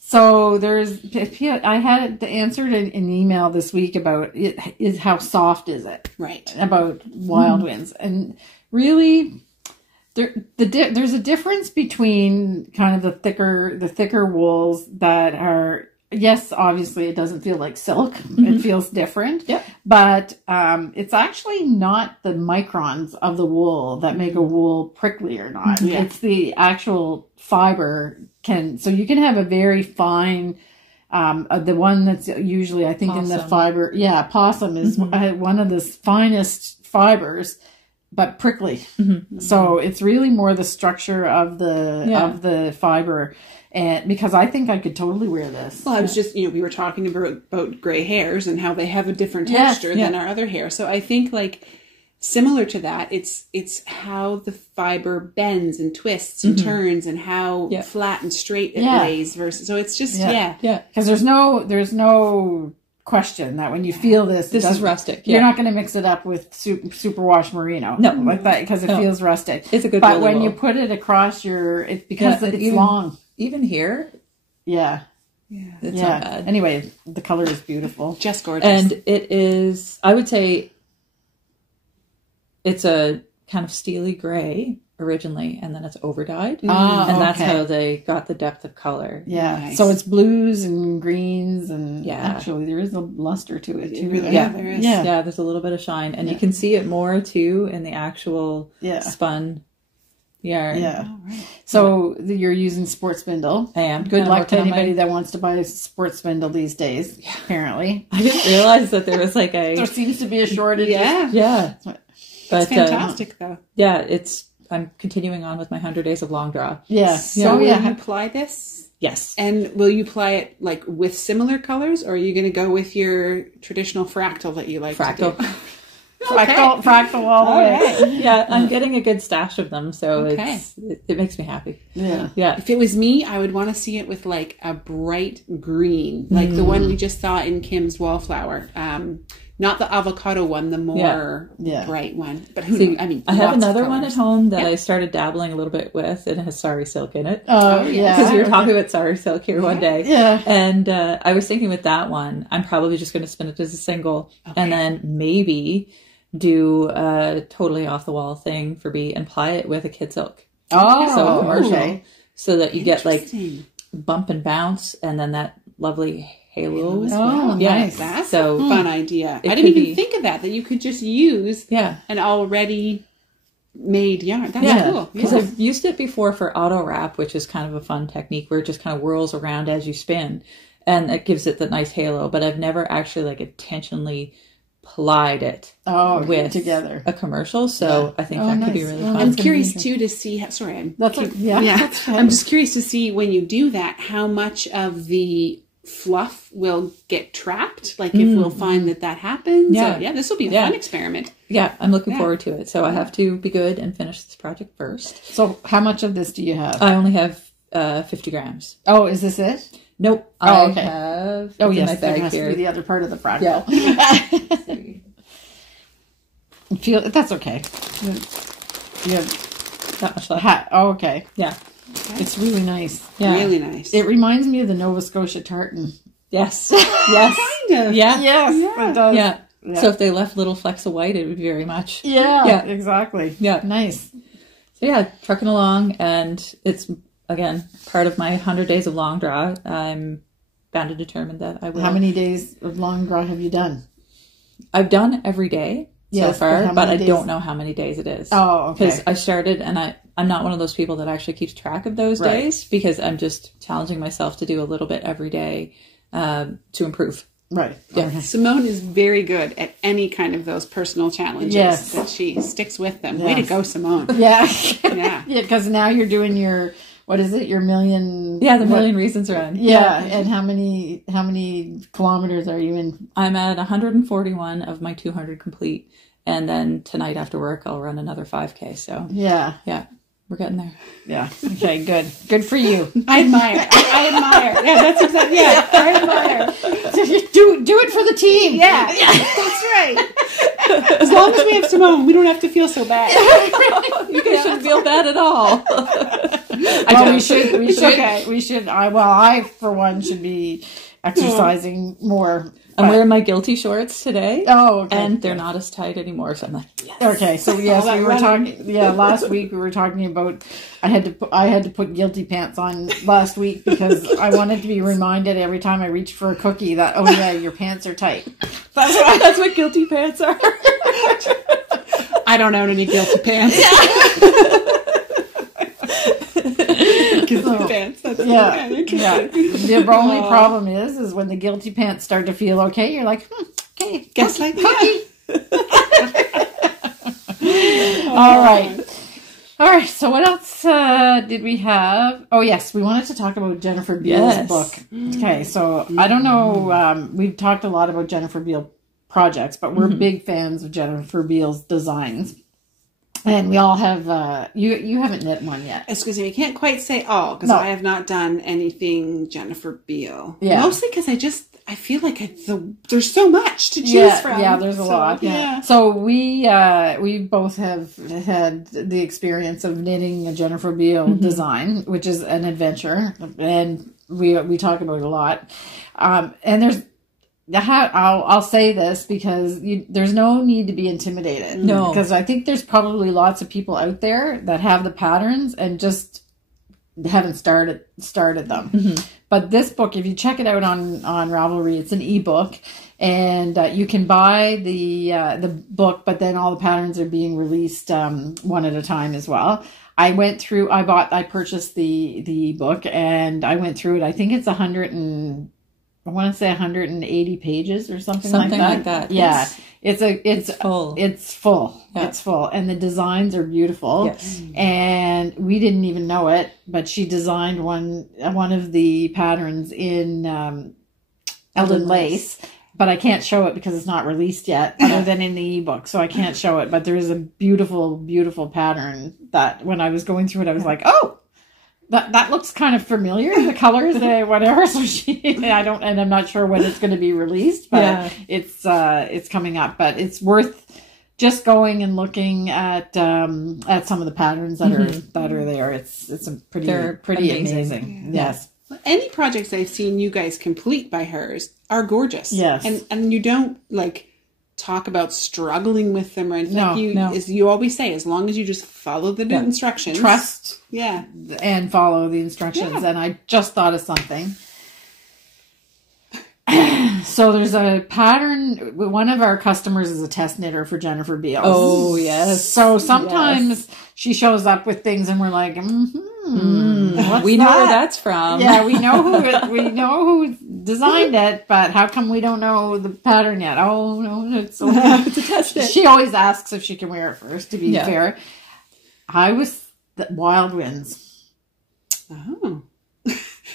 So I had answered an email this week about is how soft is it? Right. About Wild Winds, and really, there's a difference between kind of the thicker wools that are. Yes, obviously it doesn't feel like silk. Mm-hmm. It feels different. Yep. But it's actually not the microns of the wool that make a wool prickly or not. Yeah. It's the actual fiber so you can have a very fine, the one that's usually I think possum. In the fiber. Yeah, possum is one of the finest fibers, but prickly. Mm-hmm. So it's really more the structure of the fiber. And because I think I could totally wear this. Well, I was just, we were talking about gray hairs and how they have a different texture than our other hair. So I think like similar to that, it's how the fiber bends and twists and turns and how flat and straight it lays versus. So it's just, Because there's no question that when you feel this is rustic. You're not going to mix it up with superwash merino. No. Like that because it feels rustic. It's a good But when you put it across it's because it's long. Even here. Yeah. It's not bad. Anyway, the color is beautiful. Just gorgeous. And it is, I would say, it's a kind of steely gray originally, and then it's over-dyed. And that's how they got the depth of color. Yeah. Nice. So it's blues and greens, and actually there is a luster to it too. Really, there is. Yeah, there's a little bit of shine. And you can see it more too in the actual spun yarn. Yeah. Oh, right. So you're using sport spindle. I am. Good luck to anybody that wants to buy a sport spindle these days. Yeah. Apparently, I didn't realize that there was like there seems to be a shortage. Yeah. But it's fantastic though. Yeah, I'm continuing on with my 100 days of long draw. Yeah. So will you apply this? Yes. And will you apply it like with similar colors, or are you going to go with your traditional fractal that you like? Fractal. To do? Fractal all the way. Right. Yeah, I'm getting a good stash of them, so it makes me happy. Yeah. If it was me, I would want to see it with like a bright green, like the one we just saw in Kim's Wallflower. Not the avocado one, the more bright one. But I have another one at home that I started dabbling a little bit with. It has sari silk in it. Oh, yeah. Because we were talking about sari silk here one day. Yeah. And I was thinking with that one, I'm probably just going to spin it as a single and then maybe do a totally off the wall thing for Bee and apply it with a kid silk. Oh, commercial. So that you get like bump and bounce and then that lovely halo as well. Nice. That's a fun idea. I didn't even think of that you could just use an already made yarn. That's cool. Because I've used it before for auto wrap, which is kind of a fun technique where it just kind of whirls around as you spin and it gives it the nice halo. But I've never actually like intentionally plied it with together a commercial. So I think that could be really fun. I'm curious too to see how, sorry, I'm that's I'm just curious to see when you do that, how much of the fluff will get trapped, like if we'll find that happens. This will be a fun experiment. I'm looking forward to it. So I have to be good and finish this project first. So how much of this do you have? I only have 50 grams. Oh, is this it? Nope. Oh, okay. I have yes, there has to be the other part of the project. That's okay. You have that much left. okay. Yeah. It's really nice. Yeah. Really nice. It reminds me of the Nova Scotia tartan. Yes. Yes. Kind of. Yeah. Yes, it does. Yeah. So if they left little flecks of white, it would be very much. Yeah. Exactly. Yeah. Nice. So trucking along, and it's, again, part of my 100 days of long draw. I'm bound and determined that I will. How many days of long draw have you done? I've done every day so far, but I don't know how many days it is. Oh, okay. Because I started, and I'm not one of those people that actually keeps track of those days, because I'm just challenging myself to do a little bit every day to improve. Right. Yeah. Okay. Simone is very good at any kind of those personal challenges that she sticks with them. Way to go, Simone. Yeah. Yeah. Because now you're doing your, what is it? Your million. Yeah, the Million Reasons Run. Yeah. And how many kilometers are you in? I'm at 141 of my 200 complete. And then tonight after work, I'll run another 5K. So yeah, we're getting there. Yeah. Okay. Good for you. I admire. I admire. Yeah, that's exactly. Yeah, I admire. Do it for the team. Yeah, that's right. As long as we have Simone, we don't have to feel so bad. You guys shouldn't feel bad at all. We should. Okay. We should. I for one should be exercising more. I'm wearing my guilty shorts today. Oh, okay. And they're not as tight anymore, so I'm like, yes. Okay, so yes, we were talking. Yeah, last week we were talking about. I had to put guilty pants on last week because I wanted to be reminded every time I reached for a cookie that your pants are tight. That's what guilty pants are. I don't own any guilty pants. Pants. That's The only problem is when the guilty pants start to feel okay, you're like, okay, guess like cookie. All right. So what else did we have? Oh yes, we wanted to talk about Jennifer Beale's book. Okay, so I don't know. We've talked a lot about Jennifer Beale projects, but we're big fans of Jennifer Beale's designs. And we all have, you haven't knit one yet. Excuse me, I can't quite say all, because I have not done anything Jennifer Beale. Yeah. Mostly because I feel like there's so much to choose from. Yeah, there's a lot. Yeah. So we both have had the experience of knitting a Jennifer Beale design, which is an adventure, and we talk about it a lot. And there's, I'll say this because there's no need to be intimidated. No. Because I think there's probably lots of people out there that have the patterns and just haven't started them. But this book, if you check it out on Ravelry, it's an ebook, and you can buy the book, but then all the patterns are being released one at a time as well. I purchased the ebook, and I went through it. I think it's 180 pages or something like that. Yeah. It's full. It's full. Yeah. It's full. And the designs are beautiful. Yes. And we didn't even know it, but she designed one of the patterns in Eldon Lace. But I can't show it because it's not released yet, other than in the ebook. So I can't show it. But there is a beautiful, beautiful pattern that when I was going through it, I was like, oh, that looks kind of familiar, the colors, whatever. So and I'm not sure when it's going to be released, but it's coming up. But it's worth just going and looking at some of the patterns that are there. It's a pretty amazing. Yes. Any projects I've seen you guys complete by hers are gorgeous. Yes. And you don't talk about struggling with them or anything. No. As you always say, as long as you just follow the instructions. Trust. Yeah. And follow the instructions. Yeah. And I just thought of something. So there's a pattern. One of our customers is a test knitter for Jennifer Beale. Oh, yes. So sometimes she shows up with things and we're like, we know where that's from. Yeah, we know who designed it, but how come we don't know the pattern yet? Oh, no, it's to test it. She always asks if she can wear it first, to be fair. I was the Wild Winds. Oh.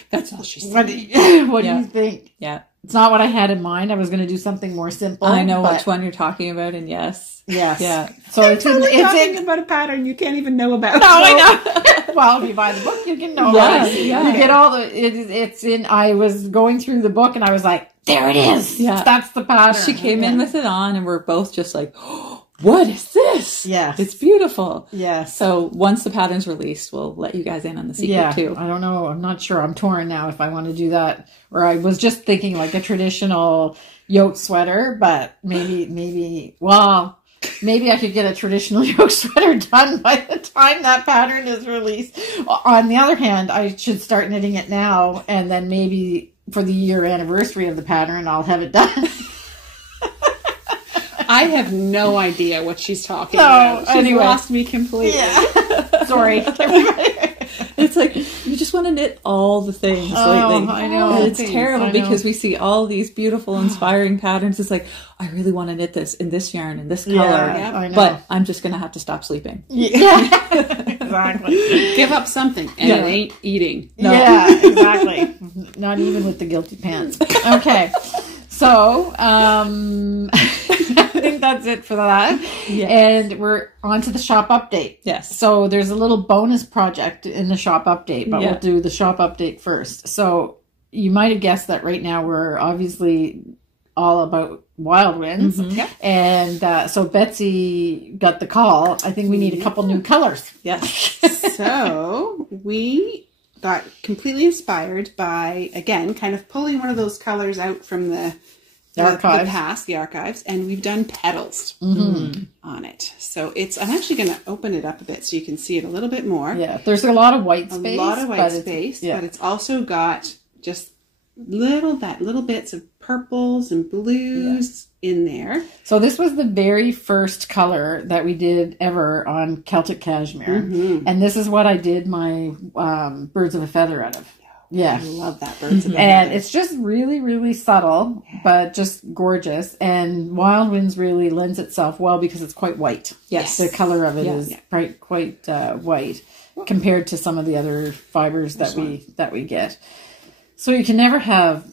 That's all she said. What do you think? Yeah. It's not what I had in mind. I was going to do something more simple. I know which one you're talking about, and yes. Yeah. So it's talking about a pattern you can't even know about. No, I know. Well, if you buy the book, you can know. Yeah. You get all the. It's in. I was going through the book, and I was like, "There it is. Yeah, that's the pattern." She came in with it on, and we're both just like, oh, "What is this? Yes, it's beautiful." Yes. So once the pattern's released, we'll let you guys in on the secret too. I don't know. I'm not sure. I'm torn now if I want to do that, or I was just thinking like a traditional yoke sweater, but maybe. Well. Maybe I could get a traditional yoke sweater done by the time that pattern is released. On the other hand, I should start knitting it now, and then maybe for the year anniversary of the pattern, I'll have it done. I have no idea what she's talking about. She's lost me completely. Yeah. Sorry. It's like, you just want to knit all the things lately. I know. And it's terrible because we see all these beautiful, inspiring patterns. It's like, I really want to knit this in this yarn, in this color. Yeah, I know. But I'm just going to have to stop sleeping. Yeah. Exactly. Give up something, and it ain't eating. No. Yeah, exactly. Not even with the guilty pants. Okay. So, I think that's it for that. Yes. And we're on to the shop update. Yes. So there's a little bonus project in the shop update, but we'll do the shop update first. So you might have guessed that right now we're obviously all about Wild Winds. Mm-hmm. Yeah. And so Betsy got the call. I think we need a couple new colors. Yes. So we got completely inspired by, again, kind of pulling one of those colors out from the archives, and we've done petals on it. So I'm actually going to open it up a bit so you can see it a little bit more. Yeah, there's a lot of white space. But it's also got just little bits of purples and blues in there. So this was the very first color that we did ever on Celtic Cashmere. And this is what I did my Birds of a Feather out of. Yeah. I love that Birds of a Feather. And it's just really, really subtle, but just gorgeous. And Wild Winds really lends itself well because it's quite white. Yes. The color of it is quite white compared to some of the other fibers that we get. So you can never have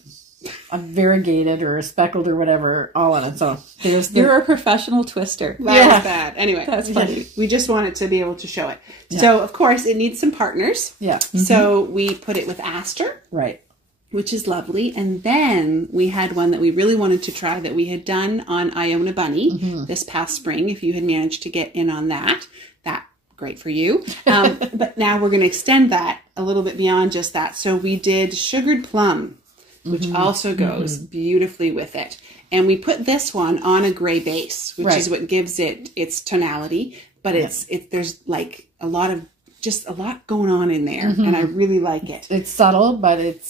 a variegated or a speckled or whatever all on it. So you're a professional twister. That was bad. Anyway, that's funny. We just wanted to be able to show it. Yeah. So of course it needs some partners. Yeah. So we put it with Aster. Right. Which is lovely. And then we had one that we really wanted to try that we had done on Iona Bunny this past spring. If you had managed to get in on that, great for you. But now we're going to extend that a little bit beyond just that. So we did Sugared Plum, which also goes beautifully with it. And we put this one on a gray base, which is what gives it its tonality. But there's like a lot going on in there, and I really like it. It's subtle, but it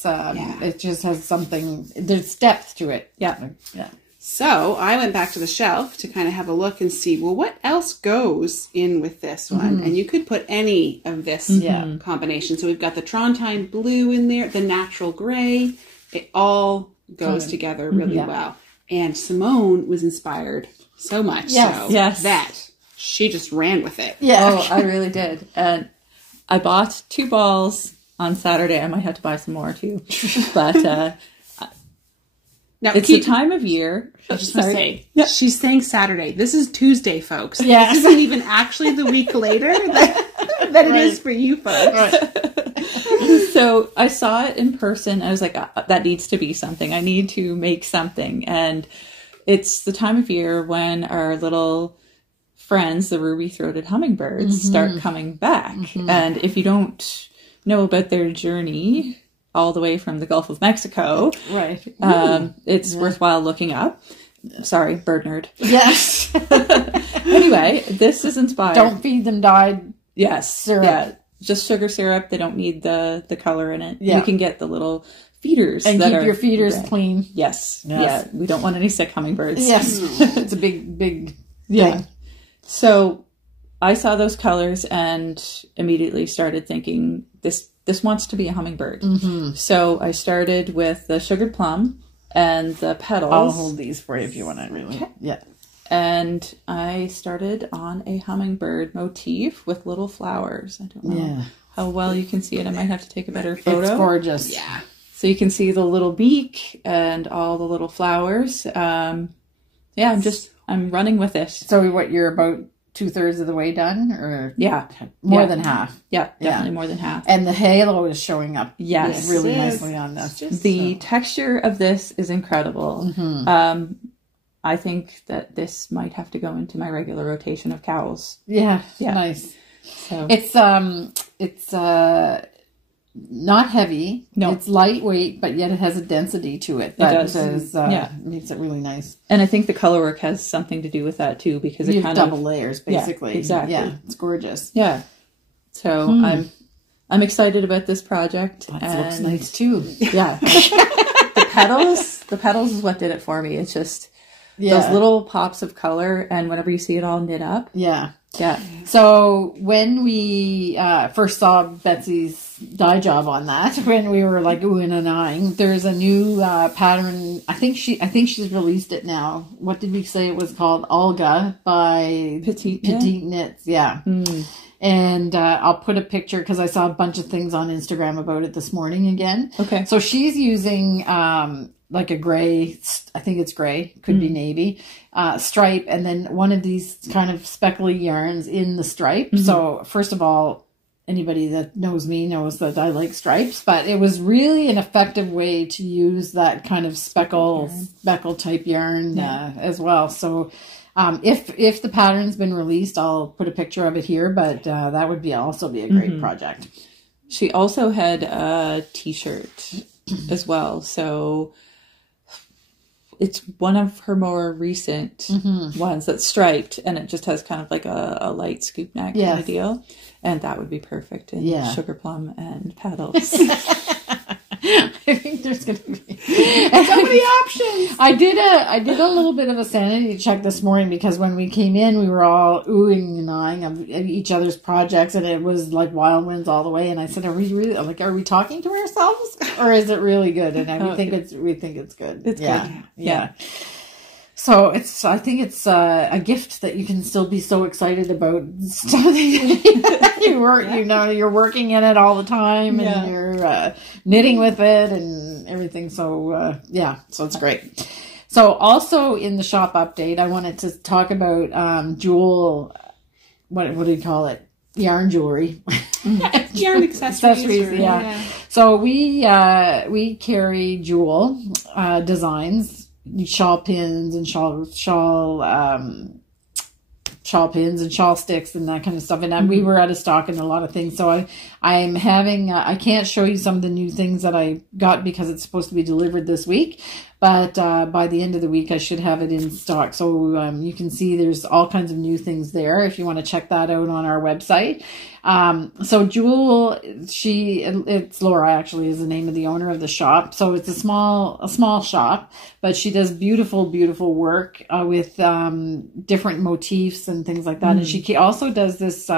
just has something. There's depth to it. Yeah. So I went back to the shelf to kind of have a look and see, well, what else goes in with this one? And you could put any of this combination. So we've got the Trondheim blue in there, the natural gray. It all goes together really well. And Simone was inspired so much so that she just ran with it. Yeah. Oh, I really did. And I bought 2 balls on Saturday. I might have to buy some more too. But now, it's the time of year. I just want to say, she's saying Saturday. This is Tuesday, folks. Yeah. This isn't even actually the week later that it is for you folks. Right. So I saw it in person. I was like, that needs to be something. I need to make something. And it's the time of year when our little friends, the ruby-throated hummingbirds, start coming back. And if you don't know about their journey all the way from the Gulf of Mexico, it's worthwhile looking up. Sorry, bird nerd. Yes. Anyway, this is inspired. Don't feed them dyed syrup. Yeah, just sugar syrup. They don't need the color in it. Yeah. You can get the little feeders. And keep your feeders clean. Yes. Yeah. We don't want any sick hummingbirds. Yes. It's a big thing. So I saw those colors and immediately started thinking, this wants to be a hummingbird. Mm-hmm. So I started with the sugared plum and the petals. I'll hold these for you if you want to really. Okay. Yeah. And I started on a hummingbird motif with little flowers. I don't know how well you can see it. I might have to take a better photo. It's gorgeous. Yeah. So you can see the little beak and all the little flowers. I'm running with it. So you're about 2/3 of the way done, or more than half. Yeah, definitely more than half. And the halo is showing up. Yes, really nicely on this. The texture of this is incredible. Mm-hmm. I think that this might have to go into my regular rotation of cowls. Yeah, nice. So it's not heavy. No, it's lightweight, but yet it has a density to it. That makes it really nice. And I think the color work has something to do with that too, because you have double layers, basically. Yeah, exactly. Yeah, it's gorgeous. Yeah. So I'm excited about this project. That looks nice too. Yeah. The petals is what did it for me. It's just those little pops of color, and whenever you see it all knit up. Yeah. Yeah. So when we first saw Betsy's dye job on that, when we were like oohing and ahhing, there's a new pattern. I think she's released it now. What did we say it was called? Olga by Petite Knits. Yeah. Mm. And I'll put a picture because I saw a bunch of things on Instagram about it this morning again. Okay. So she's using like a gray, I think it's gray, could be navy, stripe, and then one of these kind of speckly yarns in the stripe. Mm-hmm. So first of all, anybody that knows me knows that I like stripes, but it was really an effective way to use that kind of speckle type yarn as well. So if the pattern's been released, I'll put a picture of it here, but that would also be a great project. She also had a t-shirt as well. So it's one of her more recent ones that's striped, and it just has kind of like a light scoop neck kind of deal. And that would be perfect in sugar plum and petals. I think there's going to be so many options. I did a little bit of a sanity check this morning, because when we came in, we were all oohing and ahhing of each other's projects, and it was like wild winds all the way. And I said, are we talking to ourselves, or is it really good? And we think it's good. It's good. Yeah. So I think it's a gift that you can still be so excited about something you're working in it all the time, and you're knitting with it and everything. So so it's great. So also in the shop update, I wanted to talk about Jul. What do you call it? Yarn jewelry, yarn accessories. Yeah. So we carry Jul Designs. Shawl pins and shawl pins and shawl sticks and that kind of stuff. And we were out of stock in a lot of things. So I'm having, I can't show you some of the new things that I got because it's supposed to be delivered this week. But by the end of the week, I should have it in stock. So you can see there's all kinds of new things there if you want to check that out on our website. So Jul, it's Laura actually is the name of the owner of the shop. So it's a small shop, but she does beautiful, beautiful work with different motifs and things like that. And she also does this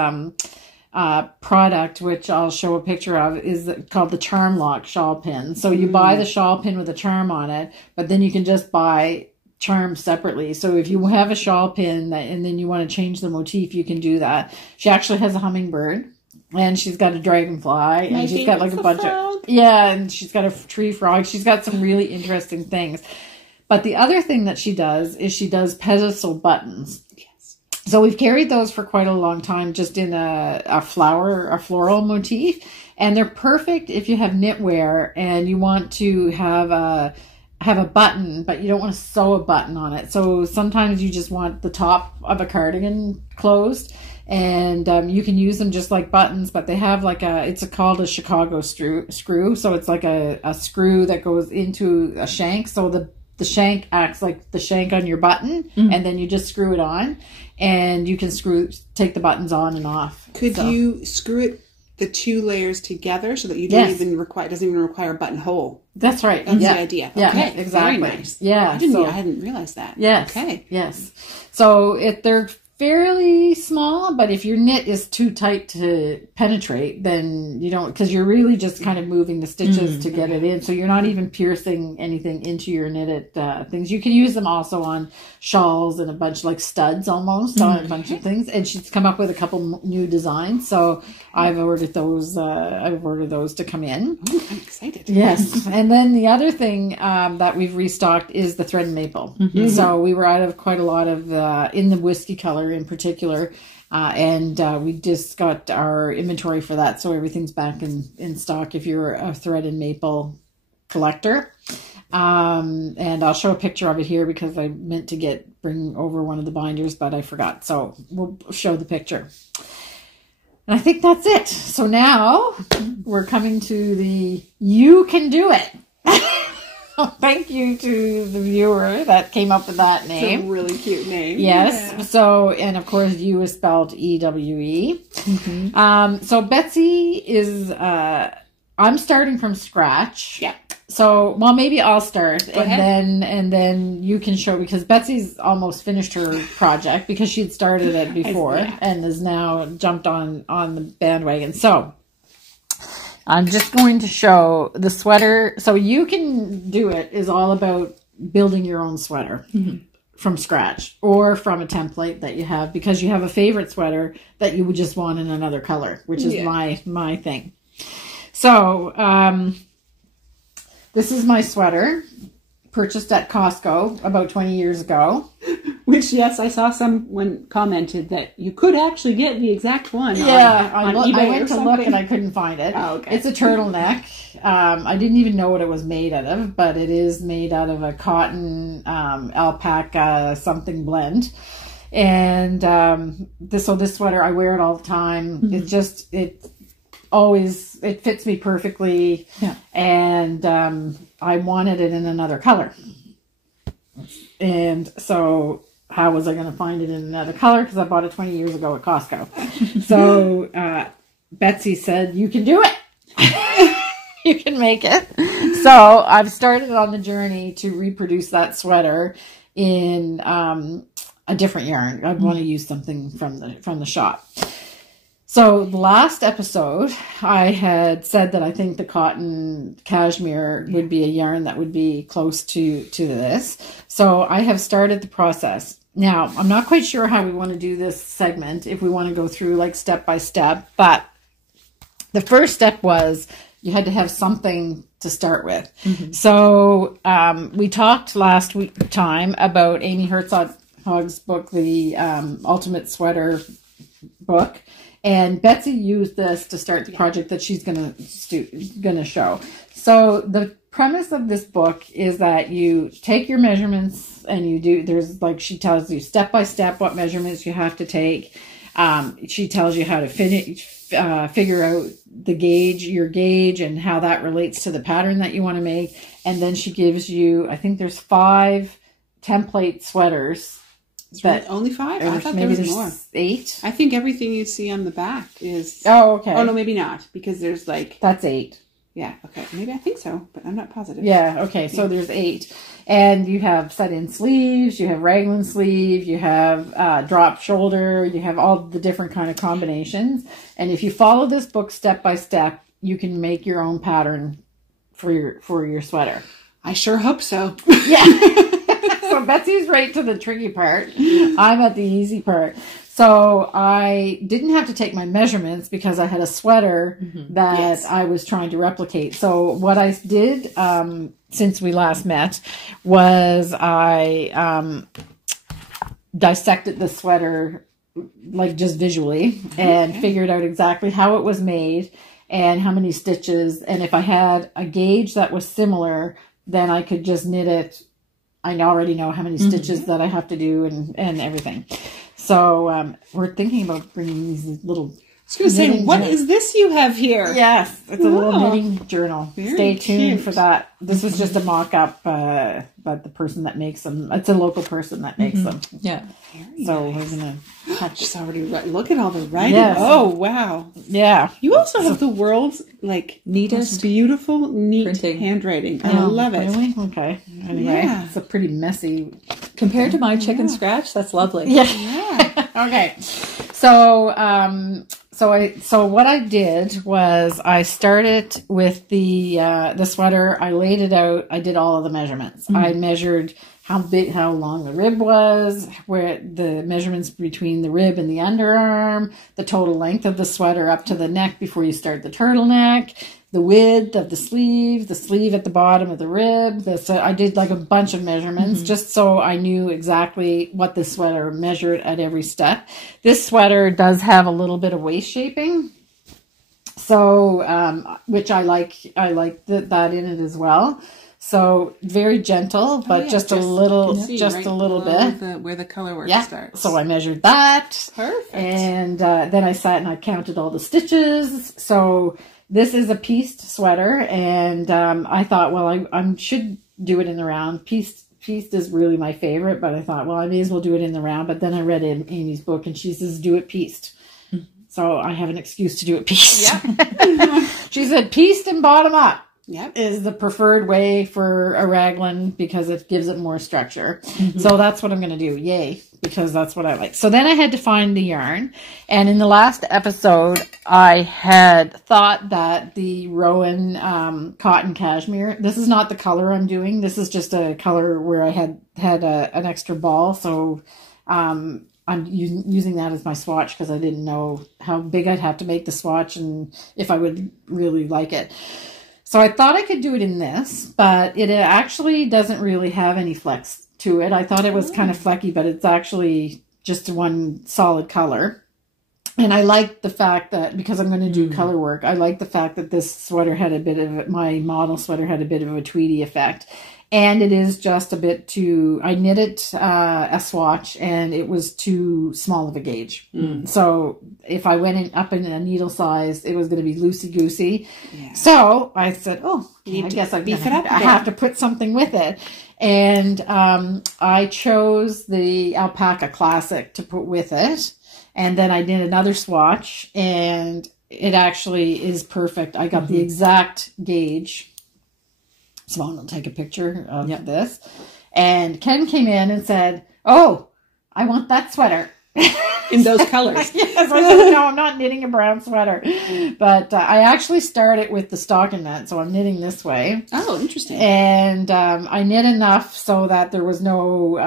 product, which I'll show a picture of, is called the Charm Lock shawl pin. So you buy the shawl pin with a charm on it, but then you can just buy charms separately. So if you have a shawl pin and then you want to change the motif, you can do that. She actually has a hummingbird, and she's got a dragonfly, and she's got like a bunch of and she's got a tree frog. She's got some really interesting things. But the other thing that she does is she does pedestal buttons. So we've carried those for quite a long time, just in a floral motif. And they're perfect if you have knitwear and you want to have a button, but you don't want to sew a button on it. So sometimes you just want the top of a cardigan closed, and you can use them just like buttons, but they have like it's called a Chicago screw. So it's like a screw that goes into a shank. So the shank acts like the shank on your button, and then you just screw it on, and you can take the buttons on and off. Could you screw it the 2 layers together so that you don't even require, doesn't even require a buttonhole. That's right. That's the idea. Yeah, okay. exactly. Very nice. Yeah. I hadn't realized that. Yes. Okay. Yes. So they're fairly small, but if your knit is too tight to penetrate, then you don't, because you're really just kind of moving the stitches to get it in. So you're not even piercing anything into your knitted things. You can use them also on shawls and a bunch like studs almost on a bunch of things. And she's come up with a couple new designs. So I've ordered those. I've ordered those to come in. Ooh, I'm excited. Yes. And then the other thing that we've restocked is the thread and maple. So we were out of quite a lot of in the whiskey color in particular, and we just got our inventory for that, so everything's back in stock if you're a thread and maple collector. And I'll show a picture of it here because I meant to bring over one of the binders, but I forgot, so we'll show the picture. And I think that's it. So now we're coming to the you can do it. Thank you to the viewer that came up with that name. It's a really cute name. Yes. Yeah. So, and of course, you is spelled E-W-E. So Betsy is, I'm starting from scratch. Yeah. So, well, maybe I'll start Go ahead. and then you can show, because Betsy's almost finished her project because she'd started it before and has now jumped on the bandwagon. So, I'm just going to show the sweater. So you can do it is all about building your own sweater from scratch or from a template that you have, because you have a favorite sweater that you would just want in another color, which is my thing. So this is my sweater, purchased at Costco about 20 years ago. Which, yes, I saw someone commented that you could actually get the exact one. Yeah, on eBay I went or to something. look and I couldn't find it. Oh, okay. It's a turtleneck. I didn't even know what it was made out of, but it is made out of a cotton alpaca something blend. And this sweater, I wear it all the time. It's just, it fits me perfectly. Yeah. And I wanted it in another color. And so how was I going to find it in another color? Because I bought it 20 years ago at Costco. So Betsy said, you can do it. You can make it. So I've started on the journey to reproduce that sweater in a different yarn. I want to use something from the shop. So the last episode, I had said that I think the cotton cashmere would be a yarn that would be close to this. So I have started the process. Now, I'm not quite sure how we want to do this segment, if we want to go through like step by step, but the first step was you had to have something to start with. So we talked last time about Amy Herzog's book, the Ultimate Sweater book. And Betsy used this to start the project that she's gonna show. So the premise of this book is that you take your measurements and she tells you step by step what measurements you have to take. She tells you how to figure out your gauge and how that relates to the pattern that you want to make. And then she gives you, I think there's 5 template sweaters. Only 5? I thought there was more. 8. I think everything you see on the back is... Oh, okay. Oh, no, maybe not, because there's like... That's 8. Yeah, okay. Maybe I think so, but I'm not positive. Yeah, okay. So there's 8. And you have set-in sleeves, you have raglan sleeve, you have drop shoulder, you have all the different kind of combinations. And if you follow this book step by step, you can make your own pattern for your sweater. I sure hope so. Yeah. So Betsy's right to the tricky part. I'm at the easy part. So I didn't have to take my measurements because I had a sweater that I was trying to replicate. So what I did since we last met was I dissected the sweater like just visually and figured out exactly how it was made and how many stitches. And if I had a gauge that was similar, then I could just knit it. I already know how many stitches that I have to do and everything. So we're thinking about bringing these little... I was going to say, what is this you have here? Yes, it's a little knitting journal. Very Stay tuned cute for that. This was just a mock-up, but the person that makes them, it's a local person that makes them. Yeah. So we're going to... touch. She's already look at all the writing. Yes. Oh, wow. Yeah. You also have the world's neatest, beautiful, neat printing handwriting. I love it. Really? Okay. Anyway, it's a pretty messy. compared to my chicken scratch. That's lovely. Yeah. Okay. So, so what I did was I started with the sweater. I laid it out. I did all of the measurements. I measured how long the rib was, where the measurements between the rib and the underarm, the total length of the sweater up to the neck before you start the turtleneck, the width of the sleeve at the bottom of the rib. So I did like a bunch of measurements just so I knew exactly what the sweater measured at every step. This sweater does have a little bit of waist shaping. So, which I like that in it as well. So very gentle, but just a little bit. Where the color work starts. So I measured that. Perfect. And then I sat and I counted all the stitches. So this is a pieced sweater, and I thought, well, I should do it in the round. Pieced is really my favorite, but I thought, well, I may as well do it in the round. But then I read in Amy's book, and she says, do it pieced. So I have an excuse to do it pieced. Yeah. She said pieced and bottom up. Yep. Is the preferred way for a raglan because it gives it more structure. So that's what I'm going to do. Yay. Because that's what I like. So then I had to find the yarn. And in the last episode, I had thought that the Rowan cotton cashmere, this is not the color I'm doing. This is just a color where I had an extra ball. So I'm using that as my swatch because I didn't know how big I'd have to make the swatch and if I would really like it. So I thought I could do it in this, but it actually doesn't really have any flex to it. I thought it was kind of flecky, but it's actually just one solid color. And I like the fact that, because I'm going to do color work, I like the fact that this sweater had my model sweater had a bit of a tweedy effect. And it is just a bit too, I knit it a swatch and it was too small of a gauge. So if I went up in a needle size, it was going to be loosey-goosey. Yeah. So I said, I guess I have to put something with it. And I chose the Alpaca Classic to put with it. And then I did another swatch and it actually is perfect. I got the exact gauge. Simone will take a picture of this. And Ken came in and said, oh, I want that sweater. In those colors. Yes, I said, no, I'm not knitting a brown sweater. But I actually started with the stockinette, so I'm knitting this way. Oh, interesting. And I knit enough so that there was no,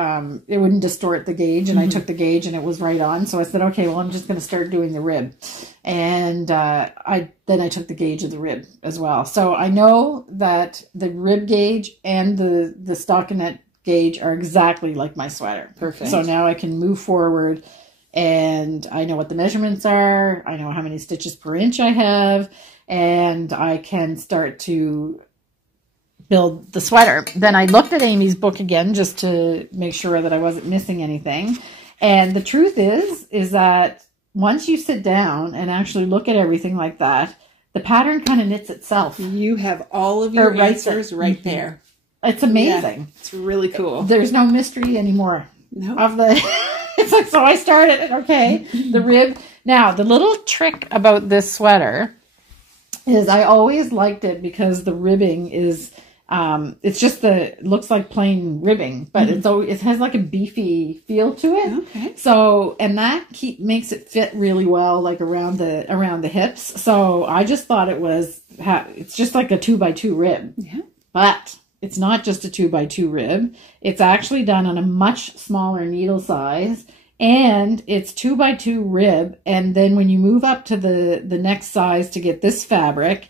it wouldn't distort the gauge. And I took the gauge and it was right on. So I said, okay, well, I'm just going to start doing the rib. And then I took the gauge of the rib as well. So I know that the rib gauge and the stockinette gauge are exactly like my sweater. Perfect. So now I can move forward and I know what the measurements are. I know how many stitches per inch I have, and I can start to build the sweater. Then I looked at Amy's book again just to make sure that I wasn't missing anything. And the truth is that once you sit down and actually look at everything like that, the pattern kind of knits itself. You have all of your answers right there. It's amazing. Yeah, it's really cool. There's no mystery anymore. No. Of the it's like, so I started, okay, the rib. Now, the little trick about this sweater is I always liked it because the ribbing is, it's just looks like plain ribbing, but it has like a beefy feel to it. Okay. So, and that makes it fit really well, like around the hips. So I just thought it's just like a 2x2 rib. Yeah. But it's not just a 2x2 rib. It's actually done on a much smaller needle size, and it's 2x2 rib. And then when you move up to the next size to get this fabric,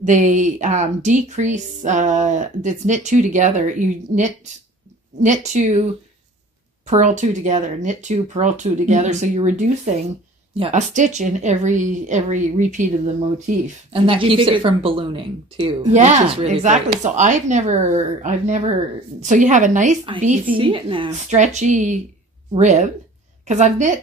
they decrease. It's knit two together. You knit two, purl two together. Knit two, purl two together. So you're reducing a stitch in every repeat of the motif, and that keeps it from ballooning too. Yeah, which is really exactly. great. So I've never. So you have a nice beefy, stretchy rib. Because I've knit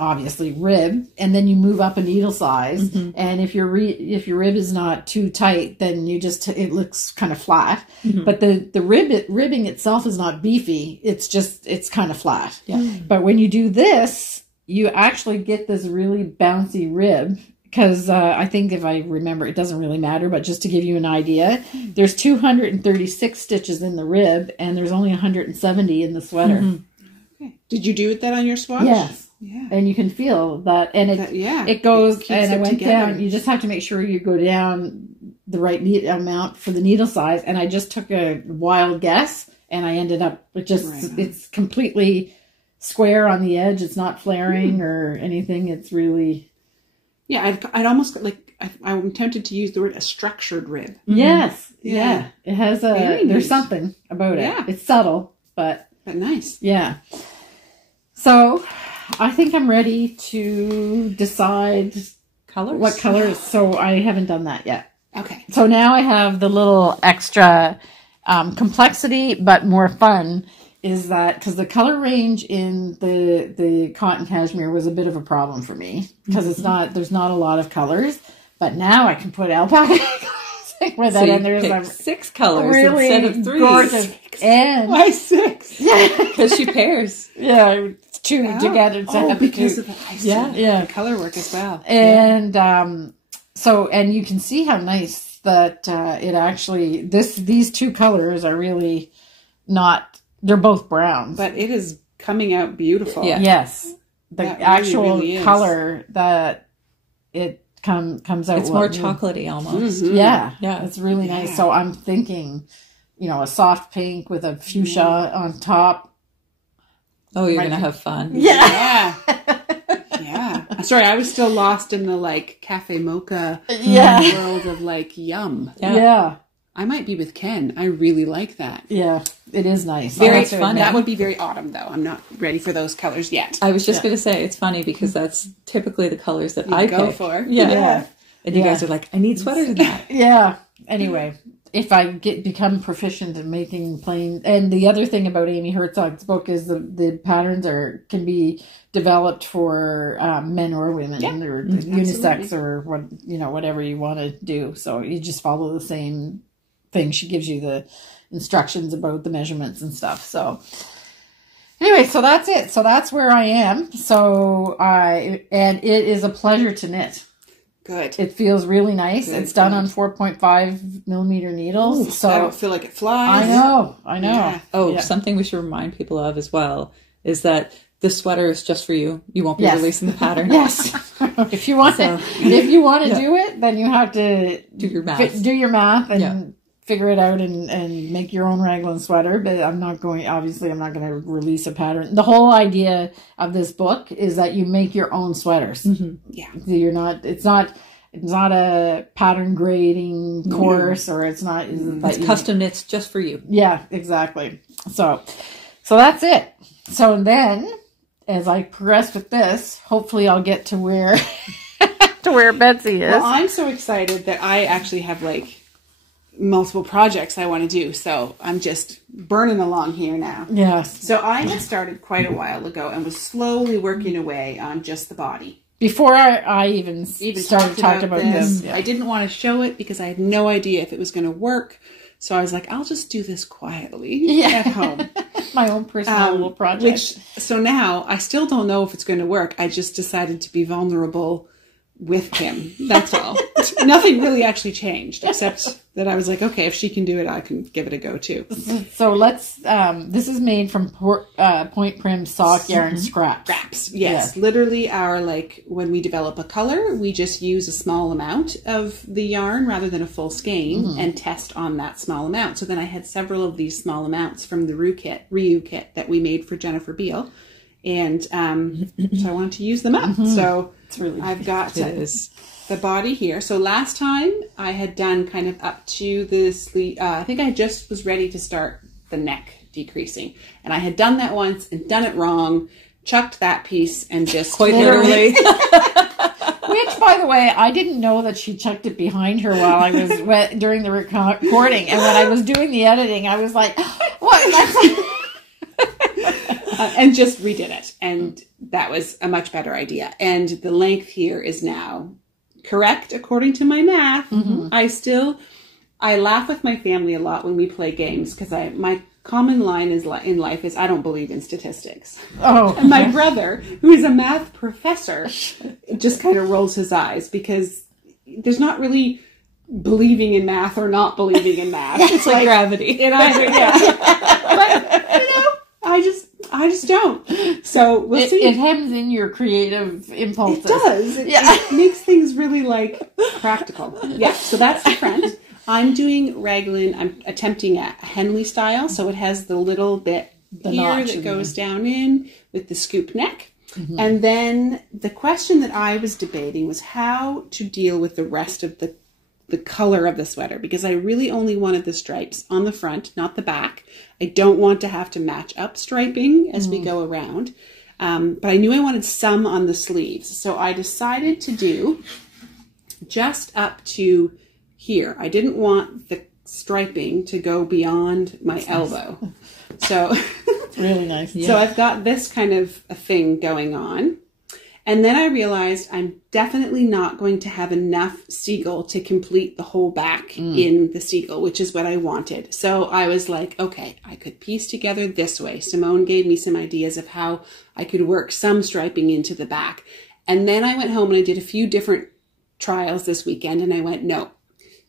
obviously rib, and then you move up a needle size, and if your rib is not too tight, then it looks kind of flat. But the ribbing itself is not beefy; it's kind of flat. Yeah. But when you do this, you actually get this really bouncy rib. Because I think if I remember, it doesn't really matter, but just to give you an idea, there's 236 stitches in the rib, and there's only 170 in the sweater. Okay. Did you do that on your swatch? Yes. Yeah. And you can feel that, and it goes, and I went down. You just have to make sure you go down the right amount for the needle size. And I just took a wild guess, and I ended up with it's completely square on the edge. It's not flaring or anything. It's really... Yeah, I'd almost I'm tempted to use the word a structured rib. Yes, yeah. It has Very there's nice. something about it. Yeah. It's subtle, but nice. Yeah. So I think I'm ready to decide Colors? what colors. So I haven't done that yet. Okay. So now I have the little extra complexity, but more fun. Is that because the color range in the cotton cashmere was a bit of a problem for me because there's not a lot of colors, but now I can put alpaca with it, and there's 6 colors really instead of 3. gorgeous. And why 6? Because she pairs. Yeah, 2 together. Because of the the color work as well. And so you can see how nice that it actually these 2 colors are really not. They're both browns. But it is coming out beautiful. Yeah. Yes. The That actual really is. color that it comes out. It's more chocolatey almost. Mm-hmm. Yeah. Yeah. It's really nice. So I'm thinking, a soft pink with a fuchsia on top. Oh, you're going to have fun. Yeah. Yeah. Sorry, I was still lost in the cafe mocha world of yum. Yeah. I might be with Ken. I really like that. Yeah. It is nice. Very fun. That would be very autumn, though. I'm not ready for those colors yet. I was just going to say, it's funny because that's typically the colors that I go pick. for. Yeah. And you guys are like, I need sweaters in that. Yeah. Anyway, if I become proficient in making plain, and the other thing about Amy Herzog's book is the patterns can be developed for men or women, or unisex, or whatever you want to do. So you just follow the same thing. She gives you the instructions about the measurements and stuff. So anyway, so that's it. So that's where I am. So and it is a pleasure to knit. Good. It feels really nice. Good, it's done on 4.5 millimeter needles. Ooh, so I don't feel like it flies. I know. Yeah. Something we should remind people of as well is that this sweater is just for you. You won't be releasing the pattern. Yes. If you want to do it, then you have to do your math. Do your math and figure it out and make your own raglan sweater. But I'm not going to release a pattern. The whole idea of this book is that you make your own sweaters. Mm-hmm. Yeah. It's not a pattern grading course, or it's not. It's custom knits just for you. Yeah, exactly. So that's it. So then, as I progress with this, hopefully I'll get to where Betsy is. Well, I'm so excited that I actually have multiple projects I want to do. So I'm just burning along here now. Yes. So I had started quite a while ago and was slowly working away on just the body. Before I even started talking about this. I didn't want to show it because I had no idea if it was going to work. So I was like, I'll just do this quietly at home. My own personal little project. So now I still don't know if it's going to work. I just decided to be vulnerable with him. That's all. Nothing really actually changed, except that I was like, okay, if she can do it, I can give it a go too. So let's, this is made from Point Prim sock yarn scraps. Scraps, yes. Literally when we develop a color, we just use a small amount of the yarn rather than a full skein and test on that small amount. So then I had several of these small amounts from the Ryu kit that we made for Jennifer Beale. And so I wanted to use them up. So it's really I've got the body here. So last time I had done kind of up to the sleeve. I think I just was ready to start the neck decreasing. And I had done that once and done it wrong, chucked that piece and just... Quite literally. Which, by the way, I didn't know that she chucked it behind her while I was during the recording. And when I was doing the editing, I was like, what? And just redid it. And that was a much better idea. And the length here is now correct according to my math. I laugh with my family a lot when we play games because my common line in life is I don't believe in statistics. Oh. And my brother, who is a math professor, just kind of rolls his eyes because there's not really believing in math or not believing in math. It's like gravity. And but, I just don't. So we'll see. It hems in your creative impulses. It does. It makes things really practical. Yeah. So that's the front. I'm doing raglan. I'm attempting a Henley style. So it has the little bit here that goes down in with the scoop neck. Mm-hmm. And then the question that I was debating was how to deal with the rest of the color of the sweater, because I really only wanted the stripes on the front, not the back. I don't want to have to match up striping as we go around. But I knew I wanted some on the sleeves. So I decided to do just up to here. I didn't want the striping to go beyond my elbow. So it's really nice. Yeah. So I've got this kind of a thing going on. And then I realized I'm definitely not going to have enough seagull to complete the whole back in the seagull, which is what I wanted. So I was like, okay, I could piece together this way. Simone gave me some ideas of how I could work some striping into the back. And then I went home and I did a few different trials this weekend and I went, no.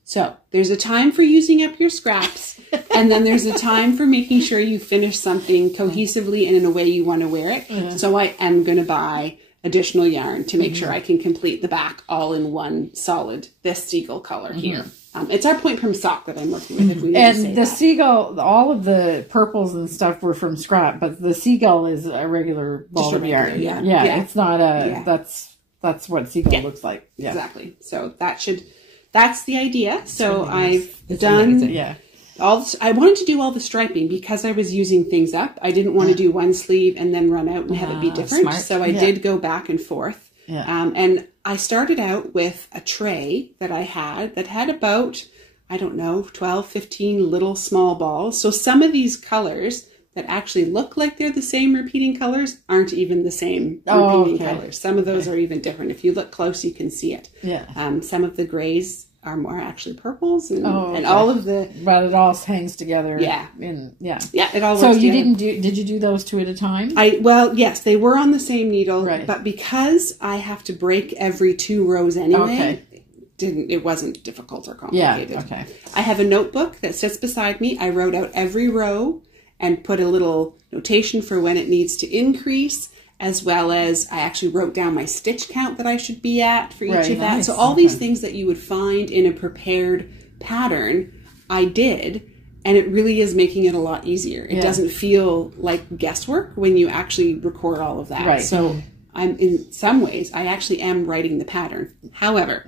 So there's a time for using up your scraps and then there's a time for making sure you finish something cohesively and in a way you want to wear it. Mm-hmm. So I am going to buy additional yarn to make sure I can complete the back all in one solid, this seagull color here. It's our point from sock that I'm working with. If we and the seagull, all of the purples and stuff were from scrap, but the seagull is a regular ball of yarn. Yeah, it's not that's what seagull looks like. Yeah. Exactly. So that's the idea. So I've done I wanted to do all the striping because I was using things up. I didn't want to do one sleeve and then run out and have it be different. Smart. So I did go back and forth. Yeah. And I started out with a tray that I had that had about, 12, 15 little small balls. So some of these colors that actually look like they're the same repeating colors aren't even the same repeating colors. Some of those are even different. If you look close, you can see it. Yeah. Some of the grays are more actually purples and all of the... But it all hangs together. Yeah. Yeah, it all So works you together. did you do those two at a time? Well, yes, they were on the same needle, but because I have to break every 2 rows anyway, it wasn't difficult or complicated. Yeah, okay. I have a notebook that sits beside me. I wrote out every row and put a little notation for when it needs to increase, as well as I actually wrote down my stitch count that I should be at for each of that. Nice. So all these things that you would find in a prepared pattern, I did, and it really is making it a lot easier. It doesn't feel like guesswork when you actually record all of that. Right. So I'm in some ways, I actually am writing the pattern. However,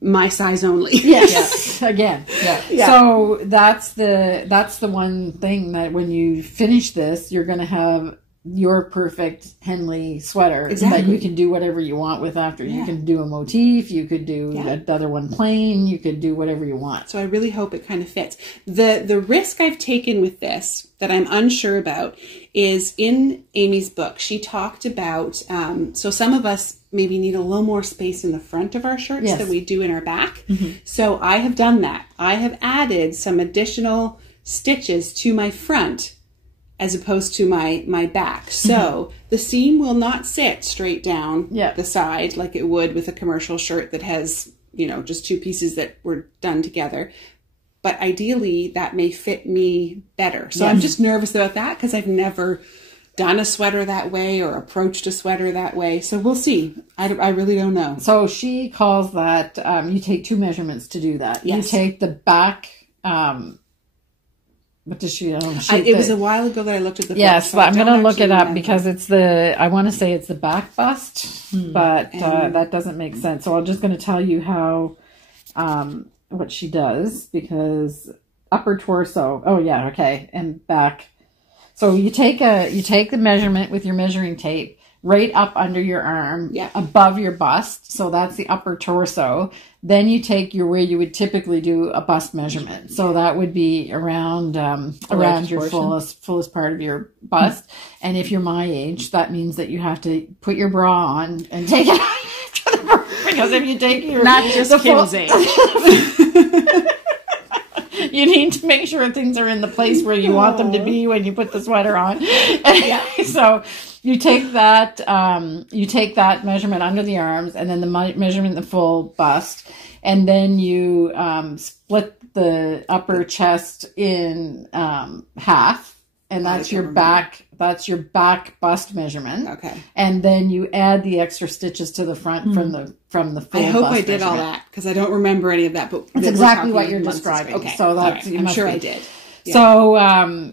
my size only. Yes. Again. Yeah. So that's the one thing that when you finish this, you're going to have your perfect Henley sweater that you can do whatever you want with after. You can do a motif, you could do the other one plain, you could do whatever you want. So I really hope it kind of fits. The risk I've taken with this that I'm unsure about is in Amy's book. She talked about, so some of us maybe need a little more space in the front of our shirts than we do in our back. Mm-hmm. So I have done that. I have added some additional stitches to my front as opposed to my back. So the seam will not sit straight down the side like it would with a commercial shirt that has, just 2 pieces that were done together. But ideally, that may fit me better. So I'm just nervous about that because I've never done a sweater that way or approached a sweater that way. So we'll see. I really don't know. So she calls that, you take 2 measurements to do that. Yes. You take the back... what does she? It was a while ago that I looked at the book. Yes, but I'm going to look it up because it's I want to say it's the back bust, but that doesn't make sense. So I'm just going to tell you how, what she does, because upper torso. Oh yeah, okay, and back. So you take the measurement with your measuring tape right up under your arm, above your bust. So that's the upper torso. Then you take where you would typically do a bust measurement. So that would be around your fullest part of your bust. And if you're my age, that means that you have to put your bra on and take it because if you take your not just Kim's age. You need to make sure things are in the place where you want them to be when you put the sweater on. So you take that measurement under the arms, and then the measurement the full bust, and then you split the upper chest in half, and that's your back. That's your back bust measurement. Okay. And then you add the extra stitches to the front from the full I hope bust I did measurement. all that because I don't remember any of that. But It's exactly what you're describing. Okay. So that's right. I'm sure I did. Yeah.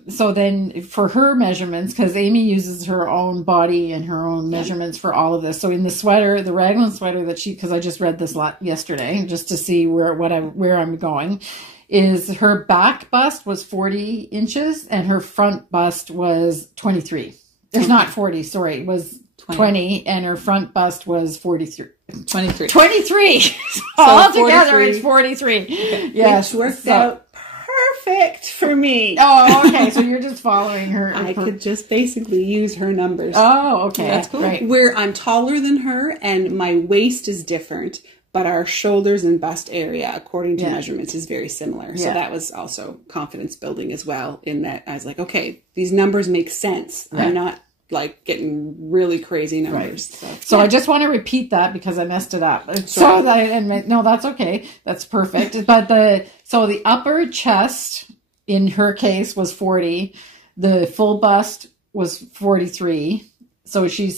So then for her measurements, because Amy uses her own body and her own measurements for all of this. So in the sweater, the raglan sweater that because I just read this yesterday just to see where I'm going, is her back bust was 40 inches and her front bust was 23. There's not 40, sorry, it was 20 and her front bust was 43. 23. 23. So all together it's 43. Okay. Yes. Which worked out perfect for me. Oh, okay. So you're just following her. I could just basically use her numbers. Oh, okay. That's cool. Right. Where I'm taller than her and my waist is different, but our shoulders and bust area, according to measurements, is very similar. So that was also confidence building as well, in that I was like, okay, these numbers make sense. Right. I'm not like getting really crazy numbers. Right. So I just want to repeat that because I messed it up. So no, that's okay. That's perfect. But the upper chest in her case was 40. The full bust was 43. So she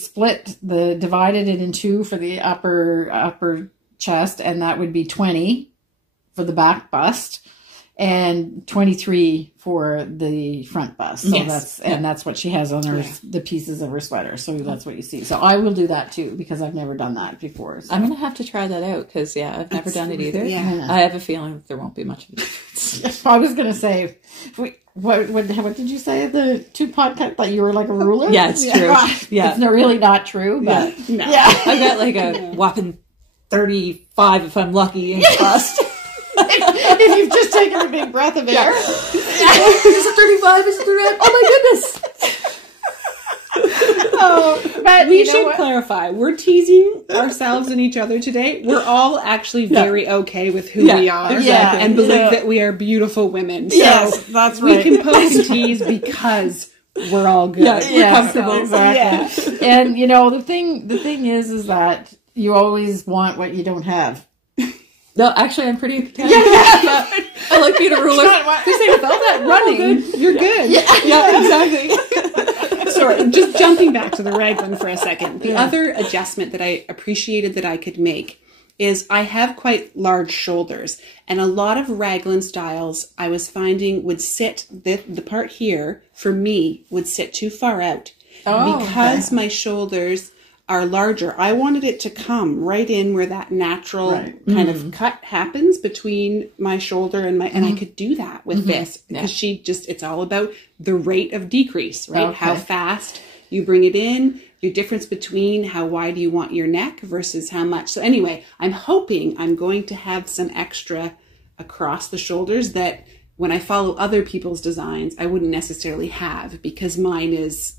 divided it in two for the upper chest, and that would be 20 for the back bust and 23 for the front bust. So that's what she has on her the pieces of her sweater. So that's what you see. So I will do that too because I've never done that before. So. I'm gonna have to try that out because I've never done it either. Yeah. I have a feeling that there won't be much of a difference. I was gonna say, what did you say? The 2 podcast that you were like a ruler? Yeah, it's true. Yeah, it's really not true, but I've got like a whopping 35 if I'm lucky in bust. If you've just taken a big breath of air. Is it 35? Is it 38? Oh my goodness. But we should clarify. We're teasing ourselves and each other today. We're all actually very okay with who we are and believe that we are beautiful women. So yes, that's right. We can poke and tease because we're all good. We're comfortable. Exactly. Yeah. And the thing is that you always want what you don't have. No, actually, I'm pretty content. I like being a ruler. Because they felt that running. You're good. Yeah, exactly. Sorry, just jumping back to the raglan for a second. The other adjustment that I appreciated that I could make is I have quite large shoulders. And a lot of raglan styles I was finding would sit, the part here, for me, would sit too far out. Because my shoulders are larger. I wanted it to come right in where that natural kind of cut happens between my shoulder and and I could do that with this because it's all about the rate of decrease, right? Okay. How fast you bring it in, your difference between how wide you want your neck versus how much. So anyway, I'm hoping I'm going to have some extra across the shoulders that when I follow other people's designs, I wouldn't necessarily have because mine is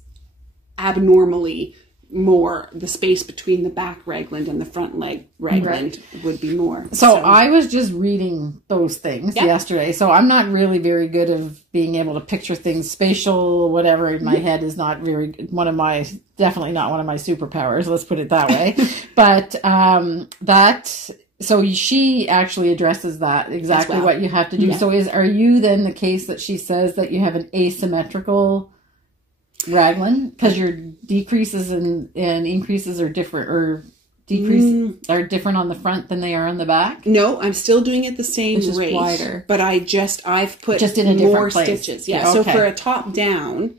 abnormally more, the space between the back raglan and the front leg raglan would be more. So I was just reading those things yesterday. So I'm not really very good of being able to picture things spatial, whatever in my head is not definitely not one of my superpowers. Let's put it that way. But so she actually addresses that exactly what you have to do. Yeah. So are you then the case that she says that you have an asymmetrical raglan because your decreases and increases are different, or are different on the front than they are on the back? No, I'm still doing it the same rate, wider. But I've put just in a more different place. Stitches. Yeah. Okay. So for a top down,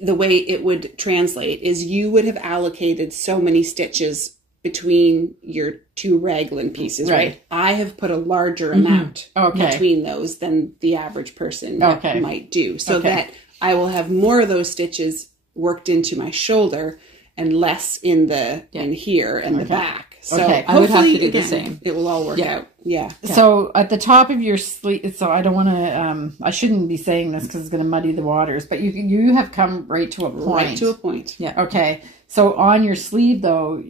the way it would translate is you would have allocated so many stitches between your 2 raglan pieces, right? I have put a larger amount between those than the average person might do, so that I will have more of those stitches worked into my shoulder and less in in here and the back. So I would have to do the same. It will all work out. Yeah. So at the top of your sleeve, so I don't want to, I shouldn't be saying this because it's going to muddy the waters, but you have come right to a point. Right to a point. Yeah. Okay. So on your sleeve though,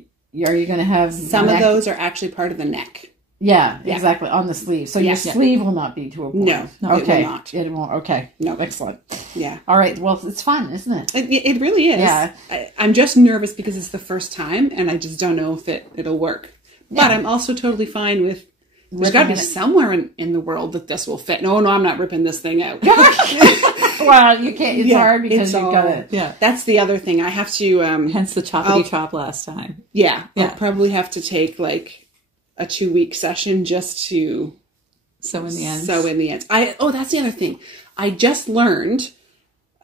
are you going to have some of those are actually part of the neck? Yeah, exactly. On the sleeve. So your sleeve will not be to a point. No, okay. It will not. It won't. Okay. No. Excellent. Yeah. All right. Well, it's fun, isn't it? It really is. Yeah. I'm just nervous because it's the first time and I just don't know if it'll work. But I'm also totally fine with, there's got to be somewhere in the world that this will fit. No, I'm not ripping this thing out. Well, you can't. It's hard because you've got it. Yeah. That's the other thing. I have to... hence the choppity chop last time. Yeah. I'll probably have to take like a 2-week session just to sew in the ends. That's the other thing. I just learned,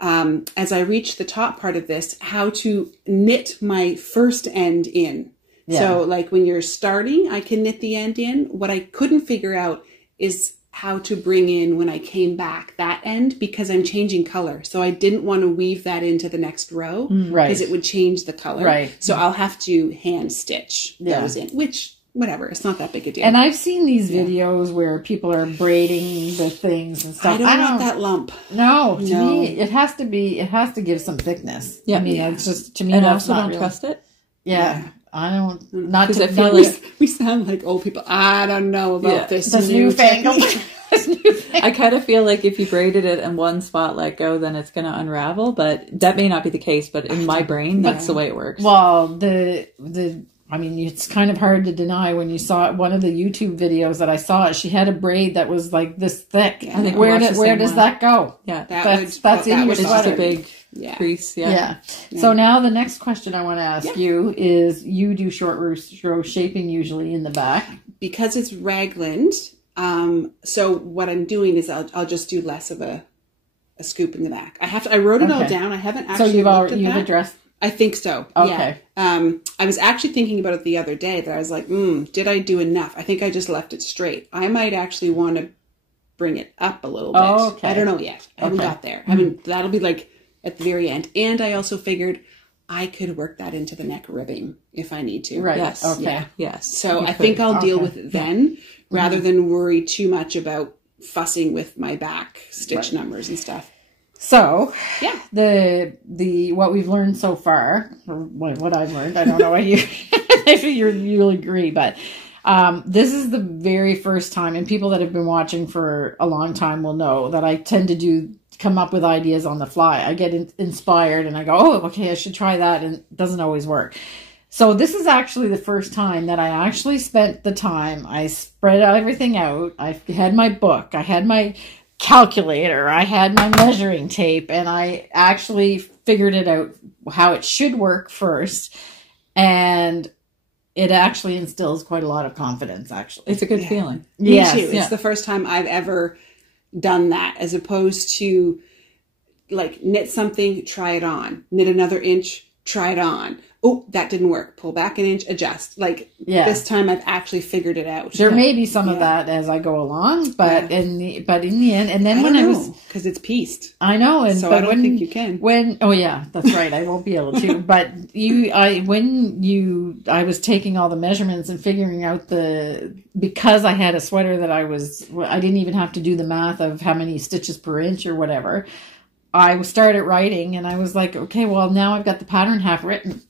as I reached the top part of this, how to knit my first end in. Yeah. So like when you're starting, I can knit the end in. What I couldn't figure out is how to bring in when I came back that end, because I'm changing color. So I didn't want to weave that into the next row because it would change the color. Right. So I'll have to hand stitch those in, which... whatever, it's not that big a deal. And I've seen these videos where people are braiding the things and stuff. I don't want that lump. No, to me, it has to give some thickness. Yeah. I mean, it's just, to me, and I that's also not don't really. trust it. Yeah. I don't, not because to, I feel like we sound like old people. I don't know about this newfangled. I kind of feel like if you braided it and one spot let go, then it's going to unravel. But that may not be the case. But in my brain, that's the way it works. Well, I mean, it's kind of hard to deny when you saw one of the YouTube videos that I saw. She had a braid that was like this thick. I think where does that go? Yeah, that's in your sweater. Just a big crease. Yeah. So now the next question I want to ask you is: you do short row shaping usually in the back because it's ragland. So what I'm doing is I'll just do less of a scoop in the back. I wrote it all down. I haven't actually. So you've addressed. I think so. Okay. Yeah. I was actually thinking about it the other day that I was like, did I do enough? I think I just left it straight. I might actually want to bring it up a little bit. Oh, okay. I don't know yet. I haven't got there. I mean, that'll be like at the very end. And I also figured I could work that into the neck ribbing if I need to. Right. Yes. Okay. Yeah. Yes. So I think I'll deal with it then rather than worry too much about fussing with my back stitch numbers and stuff. So, the what we've learned so far, or what I've learned, I don't know what if you'll agree, but this is the very first time, and people that have been watching for a long time will know that I tend to come up with ideas on the fly. I get inspired and I go, oh, okay, I should try that, and it doesn't always work. So this is actually the first time that I actually spent the time. I spread everything out. I had my book. I had my calculator, I had my measuring tape, and I actually figured it out how it should work first, and it actually instills quite a lot of confidence. Actually, it's a good feeling. Me too. It's the first time I've ever done that, as opposed to like knit something, try it on, knit another inch, try it on. Oh, that didn't work. Pull back an inch, adjust. Like this time I've actually figured it out. There may be some of that as I go along, but in the end, and then when I was, because it's pieced. I know, and so but I don't think you can. That's right. I won't be able to. But I was taking all the measurements and figuring out because I had a sweater that I didn't even have to do the math of how many stitches per inch or whatever. I started writing, and I was like, okay, well now I've got the pattern half written.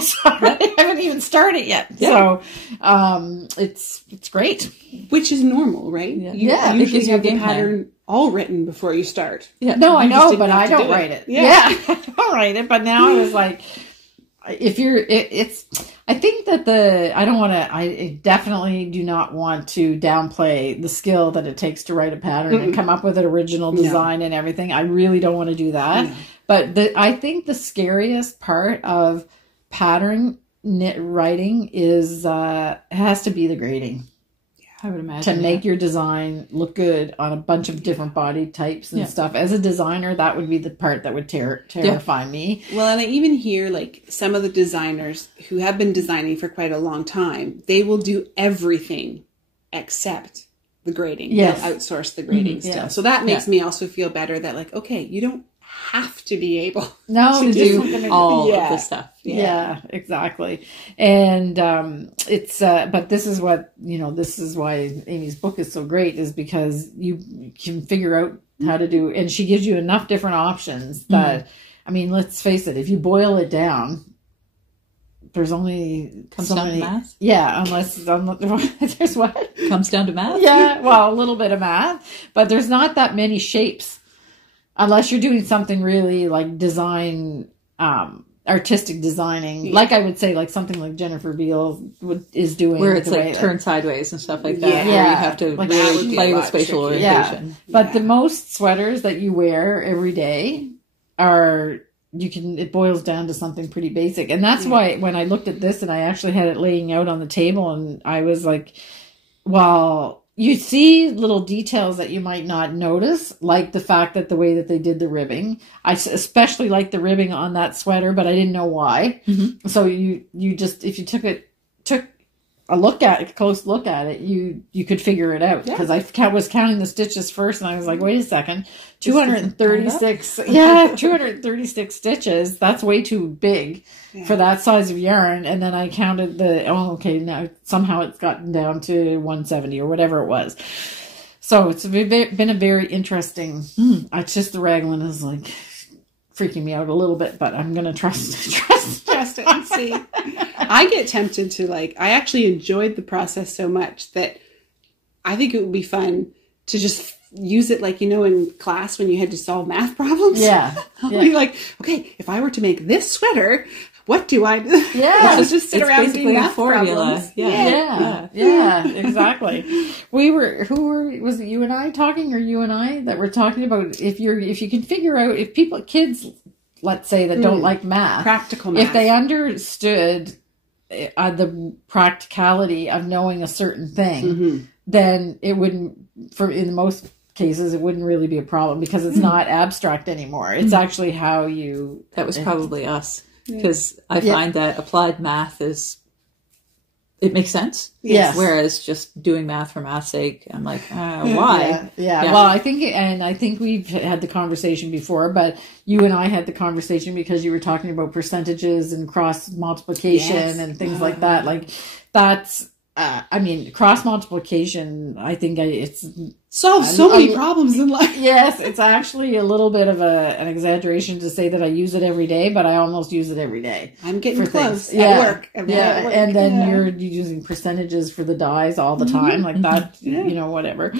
Sorry, I haven't even started yet. Yeah. So it's great. Which is normal, right? Yeah. You usually have the pattern all written before you start. Yeah. No, I know, but I don't write it. Yeah. I don't write it, but now I was like, I think that I definitely do not want to downplay the skill that it takes to write a pattern and come up with an original design and everything. I really don't want to do that. No. But I think the scariest part of pattern knit writing has to be the grading. I would imagine. To make your design look good on a bunch of different body types and stuff. As a designer, that would be the part that would terrify me. Well, and I even hear like some of the designers who have been designing for quite a long time, they will do everything except the grading. Yes. They'll outsource the grading still. Yes. So that makes me also feel better that like, okay, you don't have to be able to do all of the stuff. Yeah, exactly. And but this is what, this is why Amy's book is so great, is because you can figure out how to do, and she gives you enough different options that, I mean, let's face it, if you boil it down, there's only Comes so down to many. math? Yeah, unless there's what? Comes down to math? Yeah, well, a little bit of math, but there's not that many shapes unless you're doing something really like design, artistic designing. Yeah. Like I would say, like something like Jennifer Beale is doing, Where it's the like way, turned sideways and stuff like that. Yeah. Where you have to Like that would really be play a with lot spatial trickier. orientation. but the most sweaters that you wear every day are, it boils down to something pretty basic. And that's why when I looked at this and I actually had it laying out on the table and I was like, well, you see little details that you might not notice, like the fact that the way that they did the ribbing. I especially like the ribbing on that sweater, but I didn't know why. Mm-hmm. So you just, if you took a close look at it, you could figure it out. Because I was counting the stitches first and I was like, wait a second, 236, 236 stitches. That's way too big for that size of yarn. And then I counted now somehow it's gotten down to 170 or whatever it was. So it's been a very interesting, it's just the raglan is like freaking me out a little bit, but I'm going to trust it and see. I get tempted to I actually enjoyed the process so much that I think it would be fun to just use it in class when you had to solve math problems. Yeah. I'll be like, okay, if I were to make this sweater, what do I do? Yeah. just sit around doing math formula. problems. Yeah, exactly. Was it you and I talking or you and I that were talking about if you can figure out if kids, let's say that don't like math, practical math, if they understood the practicality of knowing a certain thing, then it wouldn't, in most cases, it wouldn't really be a problem because it's not abstract anymore. It's actually how you... That was probably us. Because I find that applied math it makes sense. Yes. Whereas just doing math for math's sake, I'm like, why? Yeah. Well, I think we've had the conversation before, but you and I had the conversation because you were talking about percentages and cross multiplication and things like that. Like that's, cross multiplication, I think it's solves so many problems in life. Yes, it's actually a little bit of an exaggeration to say that I use it every day, but I almost use it every day. I'm getting close at work. And then you're using percentages for the dies all the time, like that, whatever.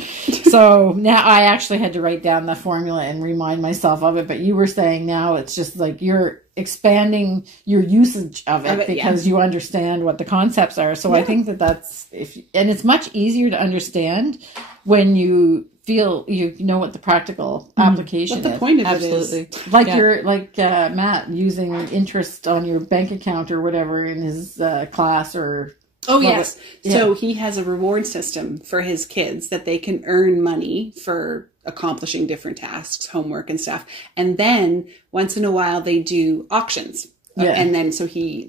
So now I actually had to write down the formula and remind myself of it, but you were saying now it's just like you're expanding your usage of it because you understand what the concepts are. So I think that's and it's much easier to understand when you feel you know what the practical application is. What the point of Absolutely. it is. Like Matt using interest on your bank account or whatever in his class or... Oh, yes. So he has a reward system for his kids that they can earn money for accomplishing different tasks, homework and stuff. And then once in a while they do auctions. And then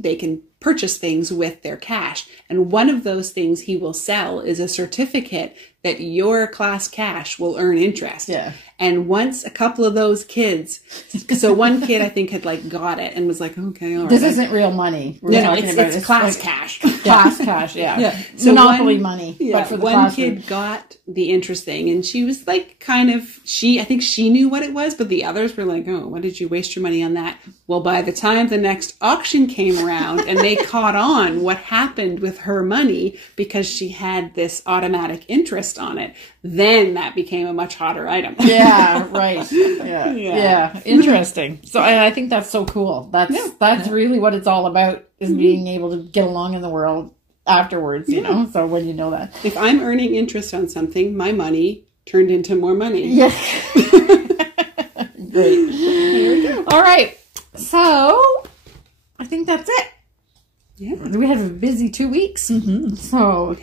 they can purchase things with their cash. And one of those things he will sell is a certificate that your class cash will earn interest. Yeah. And once a couple of those kids, so one kid I think had got it and was like, okay, all right. This isn't real money. It's class cash. Class cash, yeah. So Monopoly money. Yeah, but for the one classroom. kid got the interest thing and she was I think she knew what it was, but the others were like, oh, why did you waste your money on that? Well, by the time the next auction came around and they caught on what happened with her money because she had this automatic interest on it, then that became a much hotter item. Yeah, right. Yeah. Interesting. So I think that's so cool. That's really what it's all about, is being able to get along in the world afterwards, you know? So when you know that. If I'm earning interest on something, my money turned into more money. Yeah. Great. There we go. All right. So I think that's it. Yeah. We had a busy 2 weeks. Mm-hmm. So,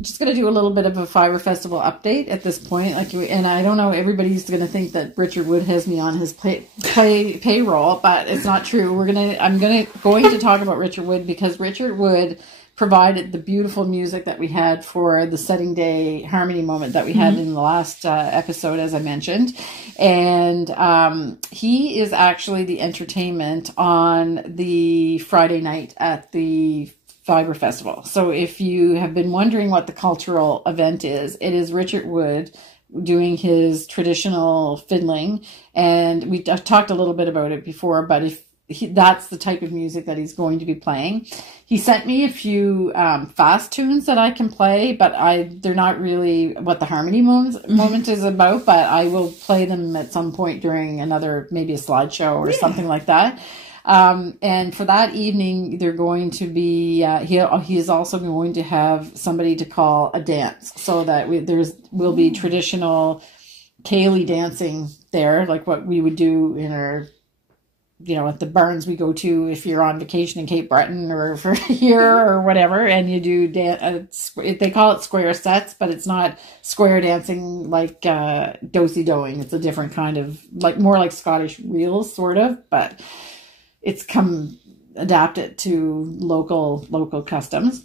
just going to do a little bit of a Fibre Festival update at this point. And I don't know, everybody's going to think that Richard Wood has me on his payroll, but it's not true. I'm going to talk about Richard Wood because Richard Wood provided the beautiful music that we had for the setting day harmony moment that we had in the last episode, as I mentioned. And he is actually the entertainment on the Friday night at the Fibre Festival. So if you have been wondering what the cultural event is, it is Richard Wood doing his traditional fiddling. And I've talked a little bit about it before, but if that's the type of music that he's going to be playing. He sent me a few fast tunes that I can play, but they're not really what the harmony moment is about, but I will play them at some point during maybe a slideshow or something like that. And for that evening, they're going to be, he is also going to have somebody to call a dance, so that will be traditional ceilidh dancing there, like what we would do in our, at the barns we go to if you're on vacation in Cape Breton or for here or whatever, and you do they call it square sets, but it's not square dancing like do-si doing. It's a different kind of, more like Scottish reels, sort of, but it's adapted to local customs.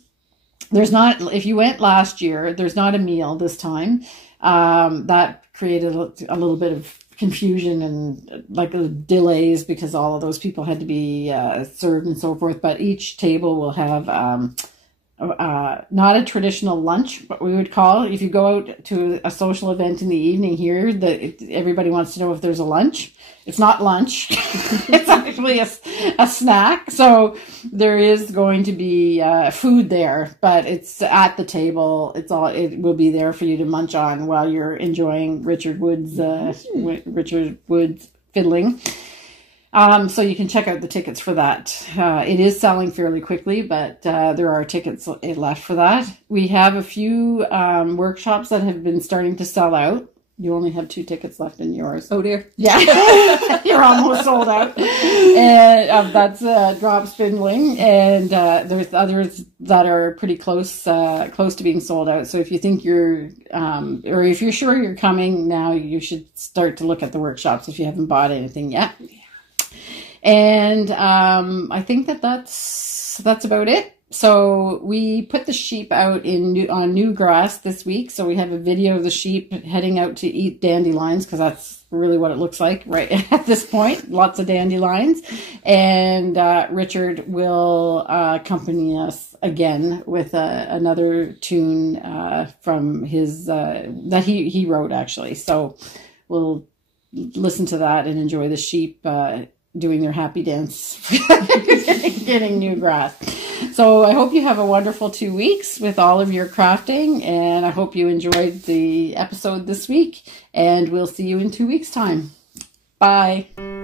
If you went last year, there's not a meal this time. That created a little bit of confusion and delays because all of those people had to be served and so forth. But each table will have not a traditional lunch, what we would call, if you go out to a social event in the evening here, everybody wants to know if there's a lunch. It's not lunch. It's actually a snack. So there is going to be food there, but it's at the table. It will be there for you to munch on while you're enjoying Richard Wood's fiddling. So you can check out the tickets for that. It is selling fairly quickly, but there are tickets left for that. We have a few workshops that have been starting to sell out. You only have 2 tickets left in yours. Oh dear. Yeah. You're almost sold out. And that's drop spindling. And there's others that are pretty close to being sold out. So if you think or if you're sure you're coming now, you should start to look at the workshops if you haven't bought anything yet. And I think that's about it. So we put the sheep out on new grass this week. So we have a video of the sheep heading out to eat dandelions, because that's really what it looks like right at this point. Lots of dandelions. And Richard will accompany us again with another tune from his that he wrote, actually. So we'll listen to that and enjoy the sheep doing their happy dance, getting new grass. So I hope you have a wonderful 2 weeks with all of your crafting, and I hope you enjoyed the episode this week, and we'll see you in 2 weeks' time. Bye.